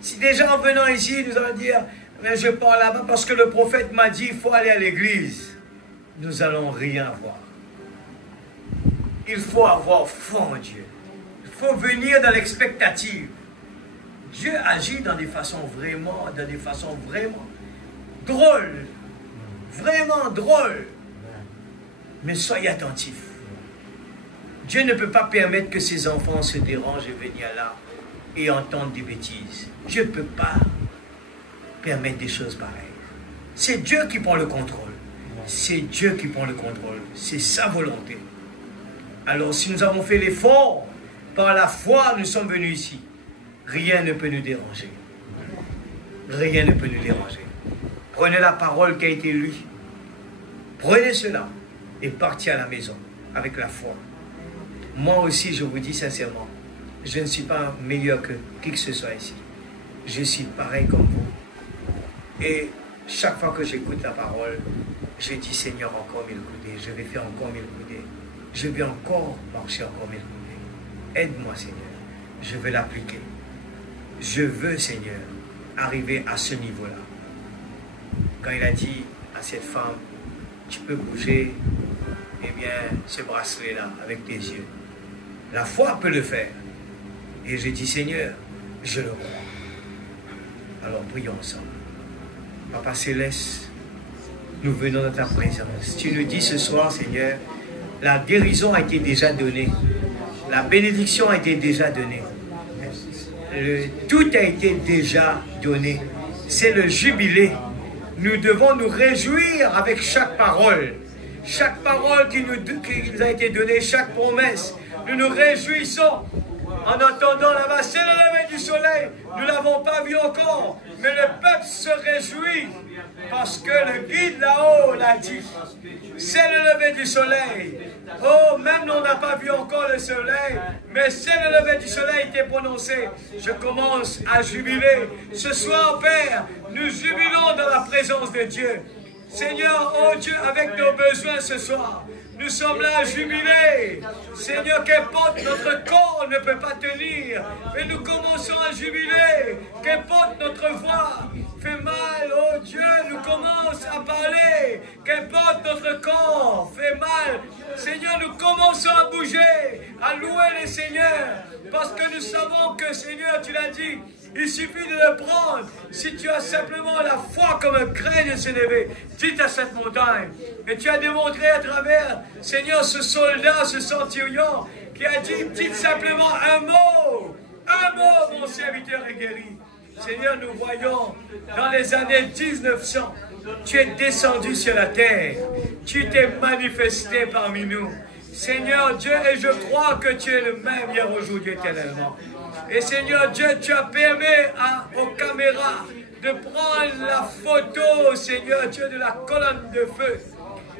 Si déjà en venant ici, nous allons dire, mais je pars là-bas parce que le prophète m'a dit, il faut aller à l'église. Nous n'allons rien voir. Il faut avoir foi en Dieu. Il faut venir dans l'expectative. Dieu agit dans des façons vraiment drôles. Vraiment drôles. Mais soyez attentifs. Dieu ne peut pas permettre que ses enfants se dérangent et viennent là et entendent des bêtises. Dieu ne peut pas permettre des choses pareilles. C'est Dieu qui prend le contrôle. C'est Dieu qui prend le contrôle. C'est sa volonté. Alors si nous avons fait l'effort, par la foi nous sommes venus ici, rien ne peut nous déranger. Rien ne peut nous déranger. Prenez la parole qui a été lue. Prenez cela et partez à la maison avec la foi. Moi aussi, je vous dis sincèrement, je ne suis pas meilleur que qui que ce soit ici. Je suis pareil comme vous. Et chaque fois que j'écoute la parole, je dis, Seigneur, encore 1000 coudées. Je vais faire encore 1000 coudées. Je vais encore marcher encore 1000 coudées. Aide-moi, Seigneur. Je veux l'appliquer. Je veux, Seigneur, arriver à ce niveau-là. Quand il a dit à cette femme, tu peux bouger, eh bien, ce bracelet-là, avec tes yeux. La foi peut le faire. Et j'ai dit, Seigneur, je le crois. Alors, prions ensemble. Papa Céleste, nous venons dans ta présence. Tu nous dis ce soir, Seigneur, la guérison a été déjà donnée. La bénédiction a été déjà donnée. Tout a été déjà donné. C'est le jubilé. Nous devons nous réjouir avec chaque parole. Chaque parole qui nous a été donnée, chaque promesse. Nous nous réjouissons en entendant là-bas, c'est le lever du soleil. Nous ne l'avons pas vu encore, mais le peuple se réjouit parce que le guide là-haut l'a dit. C'est le lever du soleil. Oh, même on n'a pas vu encore le soleil, mais c'est le lever du soleil qui est prononcé. Je commence à jubiler. Ce soir, Père, nous jubilons dans la présence de Dieu. Seigneur, oh Dieu, avec nos besoins ce soir, nous sommes là à jubiler. Seigneur, qu'importe notre corps ne peut pas tenir, mais nous commençons à jubiler. Qu'importe notre voix fait mal, oh Dieu, nous commençons à parler. Qu'importe notre corps fait mal, Seigneur, nous commençons à bouger, à louer le Seigneur, parce que nous savons que, Seigneur, tu l'as dit, il suffit de le prendre. Si tu as simplement la foi comme un grain de sénévé, dites à cette montagne. Et tu as démontré à travers, Seigneur, ce soldat, ce centurion, qui a dit, dites simplement un mot, mon serviteur est guéri. Seigneur, nous voyons dans les années 1900, tu es descendu sur la terre, tu t'es manifesté parmi nous. Seigneur Dieu, et je crois que tu es le même hier, aujourd'hui, éternellement. Et Seigneur Dieu, tu as permis aux caméras de prendre la photo, Seigneur Dieu, de la colonne de feu.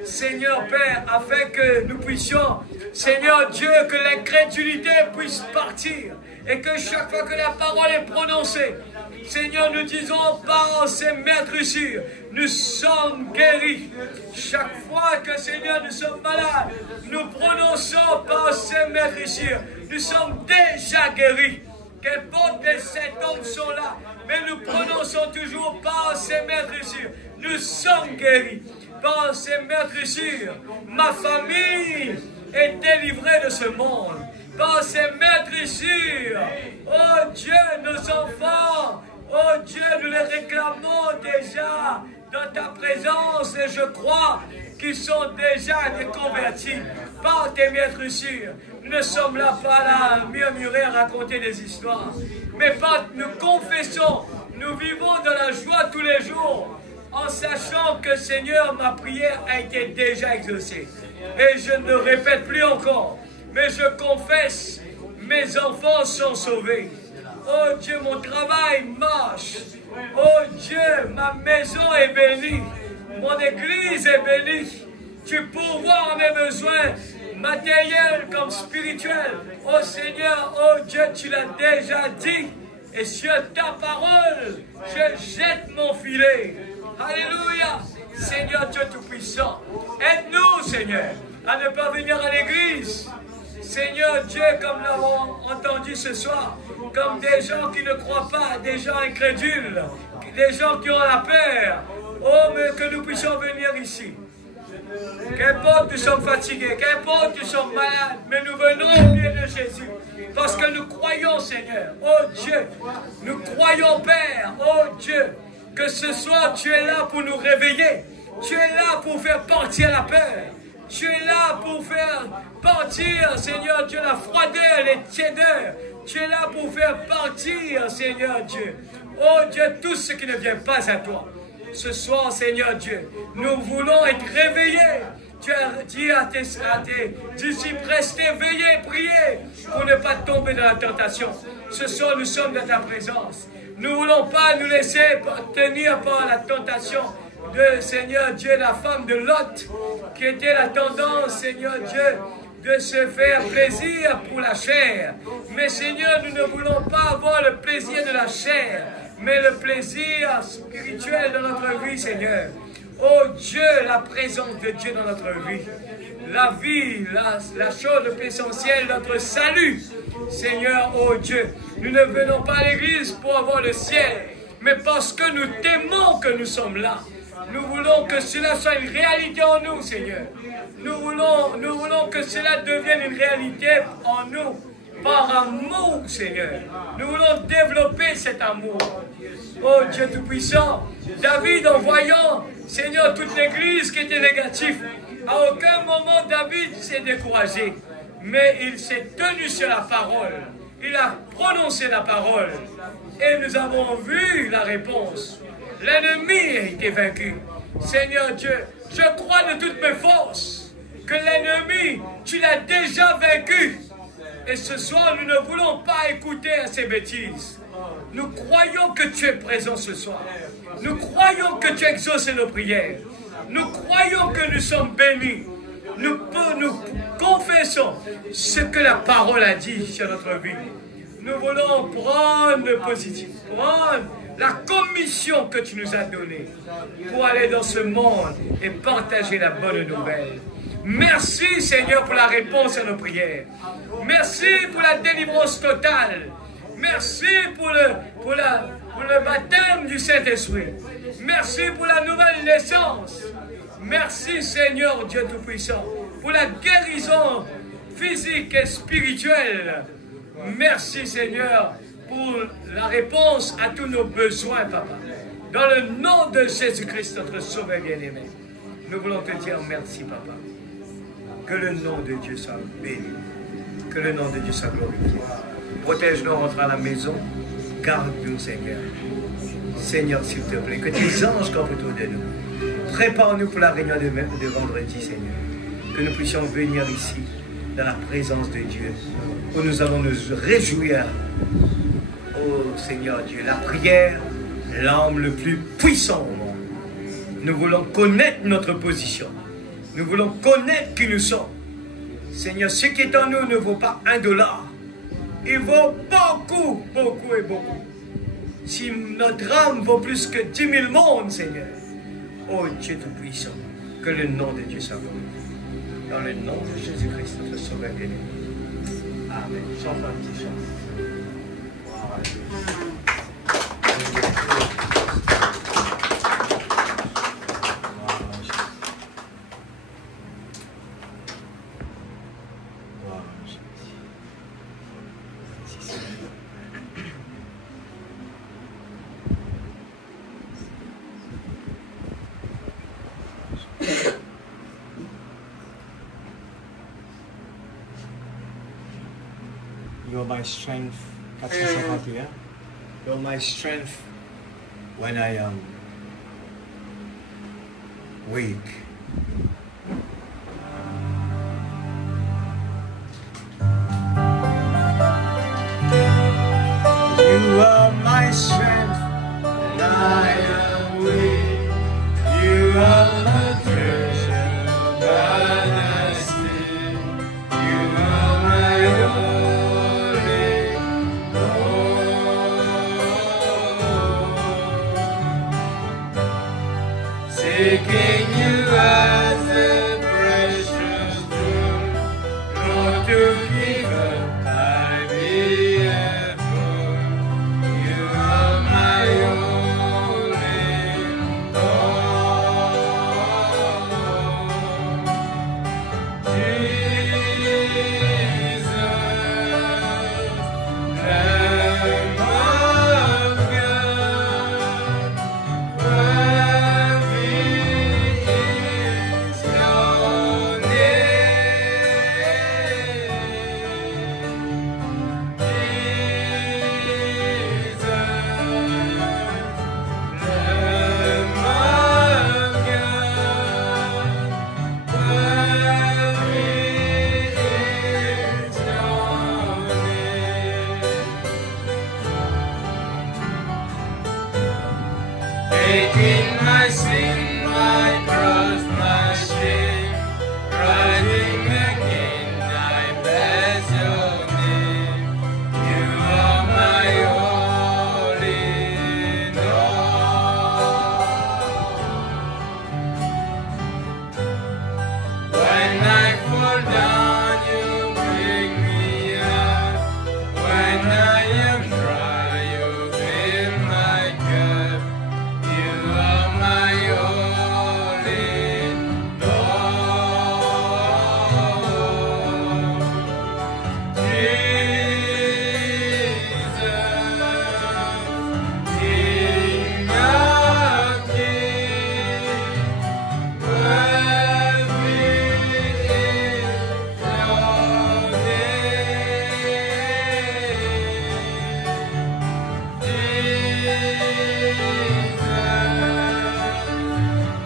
Seigneur Père, afin que nous puissions Seigneur Dieu, que l'incrédulité puisse partir et que chaque fois que la parole est prononcée, Seigneur, nous disons par ces maîtresses, nous sommes guéris. Chaque fois que, Seigneur, nous sommes malades, nous prononçons par ces maîtresses, nous sommes déjà guéris. Qu'importe les symptômes sont là, mais nous prononçons toujours par ces maîtresses, nous sommes guéris. Par ces maîtresses, ma famille est délivrée de ce monde. Par ces maîtresses, oh Dieu, nos enfants, oh Dieu, nous les réclamons déjà dans ta présence et je crois qu'ils sont déjà des convertis par tes maîtresses. Nous ne sommes là pas là à murmurer, à raconter des histoires, mais par nous confessons, nous vivons dans la joie tous les jours en sachant que Seigneur, ma prière a été déjà exaucée. Et je ne répète plus encore, mais je confesse, mes enfants sont sauvés. Oh Dieu, mon travail marche. Oh Dieu, ma maison est bénie. Mon église est bénie. Tu pourvois à mes besoins matériels comme spirituels. Oh Seigneur, oh Dieu, tu l'as déjà dit. Et sur ta parole, je jette mon filet. Alléluia. Seigneur Dieu Tout-Puissant, aide-nous, Seigneur, à ne pas venir à l'église. Seigneur Dieu, comme nous l'avons entendu ce soir, comme des gens qui ne croient pas, des gens incrédules, des gens qui ont la peur. Oh, mais que nous puissions venir ici. Qu'importe nous sommes fatigués, qu'importe nous sommes malades, mais nous venons au pied de Jésus. Parce que nous croyons, Seigneur, oh Dieu, nous croyons, Père, oh Dieu, que ce soir tu es là pour nous réveiller. Tu es là pour faire partir la peur. Tu es là pour faire partir, Seigneur Dieu, la froideur, les tiédeurs. Tu es là pour faire partir, Seigneur Dieu. Oh Dieu, tout ce qui ne vient pas à toi. Ce soir, Seigneur Dieu, nous voulons être réveillés. Tu as dit à tes disciples, restez, veillez, priez pour ne pas tomber dans la tentation. Ce soir, nous sommes dans ta présence. Nous ne voulons pas nous laisser tenir par la tentation de Seigneur Dieu, la femme de Lot, qui était la tendance, Seigneur Dieu, de se faire plaisir pour la chair. Mais Seigneur, nous ne voulons pas avoir le plaisir de la chair, mais le plaisir spirituel de notre vie, Seigneur. Oh Dieu, la présence de Dieu dans notre vie. La vie, la chose le plus essentielle, notre salut. Seigneur, oh Dieu, nous ne venons pas à l'église pour avoir le ciel, mais parce que nous t'aimons que nous sommes là. Nous voulons que cela soit une réalité en nous, Seigneur. Nous voulons que cela devienne une réalité en nous, par amour, Seigneur. Nous voulons développer cet amour. Oh Dieu Tout-Puissant, David, en voyant, Seigneur, toute l'église qui était négative, à aucun moment David s'est découragé, mais il s'est tenu sur la parole. Il a prononcé la parole. Et nous avons vu la réponse. L'ennemi a été vaincu. Seigneur Dieu, je crois de toutes mes forces que l'ennemi, tu l'as déjà vaincu. Et ce soir, nous ne voulons pas écouter à ces bêtises. Nous croyons que tu es présent ce soir. Nous croyons que tu exauces nos prières. Nous croyons que nous sommes bénis. Nous confessons ce que la parole a dit sur notre vie. Nous voulons prendre le positif, prendre la commission que tu nous as donnée pour aller dans ce monde et partager la bonne nouvelle. Merci Seigneur pour la réponse à nos prières. Merci pour la délivrance totale. Merci pour le baptême du Saint-Esprit. Merci pour la nouvelle naissance. Merci Seigneur Dieu Tout-Puissant pour la guérison physique et spirituelle. Merci Seigneur pour la réponse à tous nos besoins, Papa. Dans le nom de Jésus-Christ, notre Sauveur bien-aimé, nous voulons te dire merci, Papa. Que le nom de Dieu soit béni. Que le nom de Dieu soit glorifié. Protège-nous, rentre à la maison. Garde-nous, Seigneur. Seigneur, s'il te plaît, que tes anges campent autour de nous. Prépare-nous pour la réunion de vendredi, Seigneur. Que nous puissions venir ici, dans la présence de Dieu, où nous allons nous réjouir. Oh Seigneur Dieu, la prière, l'arme le plus puissant au monde. Nous voulons connaître notre position. Nous voulons connaître qui nous sommes. Seigneur, ce qui est en nous ne vaut pas $1. Il vaut beaucoup, beaucoup et beaucoup. Si notre âme vaut plus que 10 000 mondes, Seigneur, oh Dieu Tout-Puissant, que le nom de Dieu soit glorifié. Dans le nom de Jésus-Christ, notre Sauveur bien-aimé. Amen. Chante un petit chant. You're my strength. 451. You're my strength when I am weak. You are my strength when I am weak. You are my treasure, God I see. You are my only hope. Seeking you as a precious jewel, not to give up, I be a fool. You are my only hope. Jesus, Lamb of God, worthy is your taking my sin, my cross, my shame, rising again, I bless your name. You are my all in all. When I fall down, you pick me up. When I am dry, you fill my cup. You are my all in all. Jesus, King of kings, worthy is your name.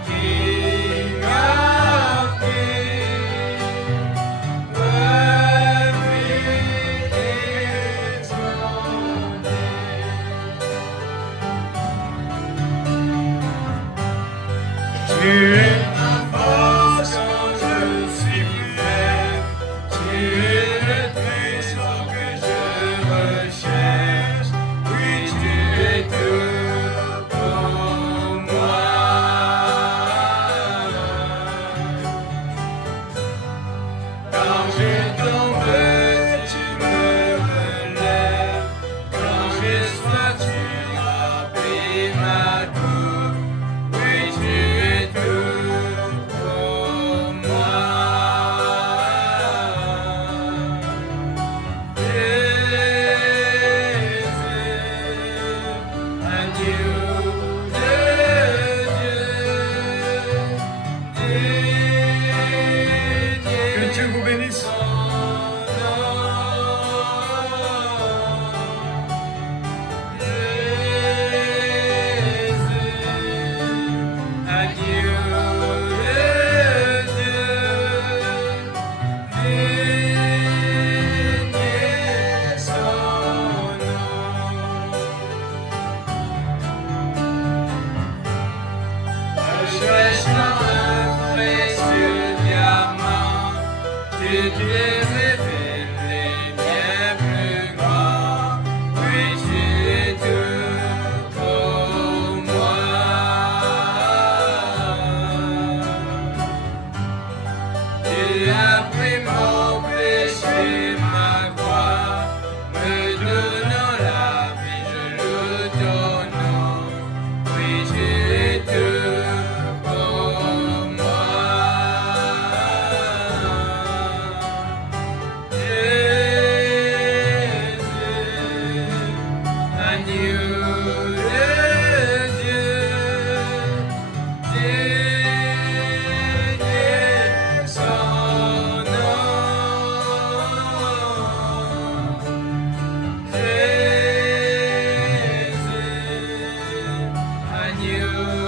King of kings, worthy is your name. Spirit of force, je suis fidèle. Spirit puissant que je recherche. Oui, tu es tout pour moi. Quand je tombe, tu me relèves. Quand je sois, tu remplis ma coupe. Oui, tu es tout pour moi. Jésus, agneau de Dieu, que Dieu vous bénisse. Je cherche dans un précieux diamant. you.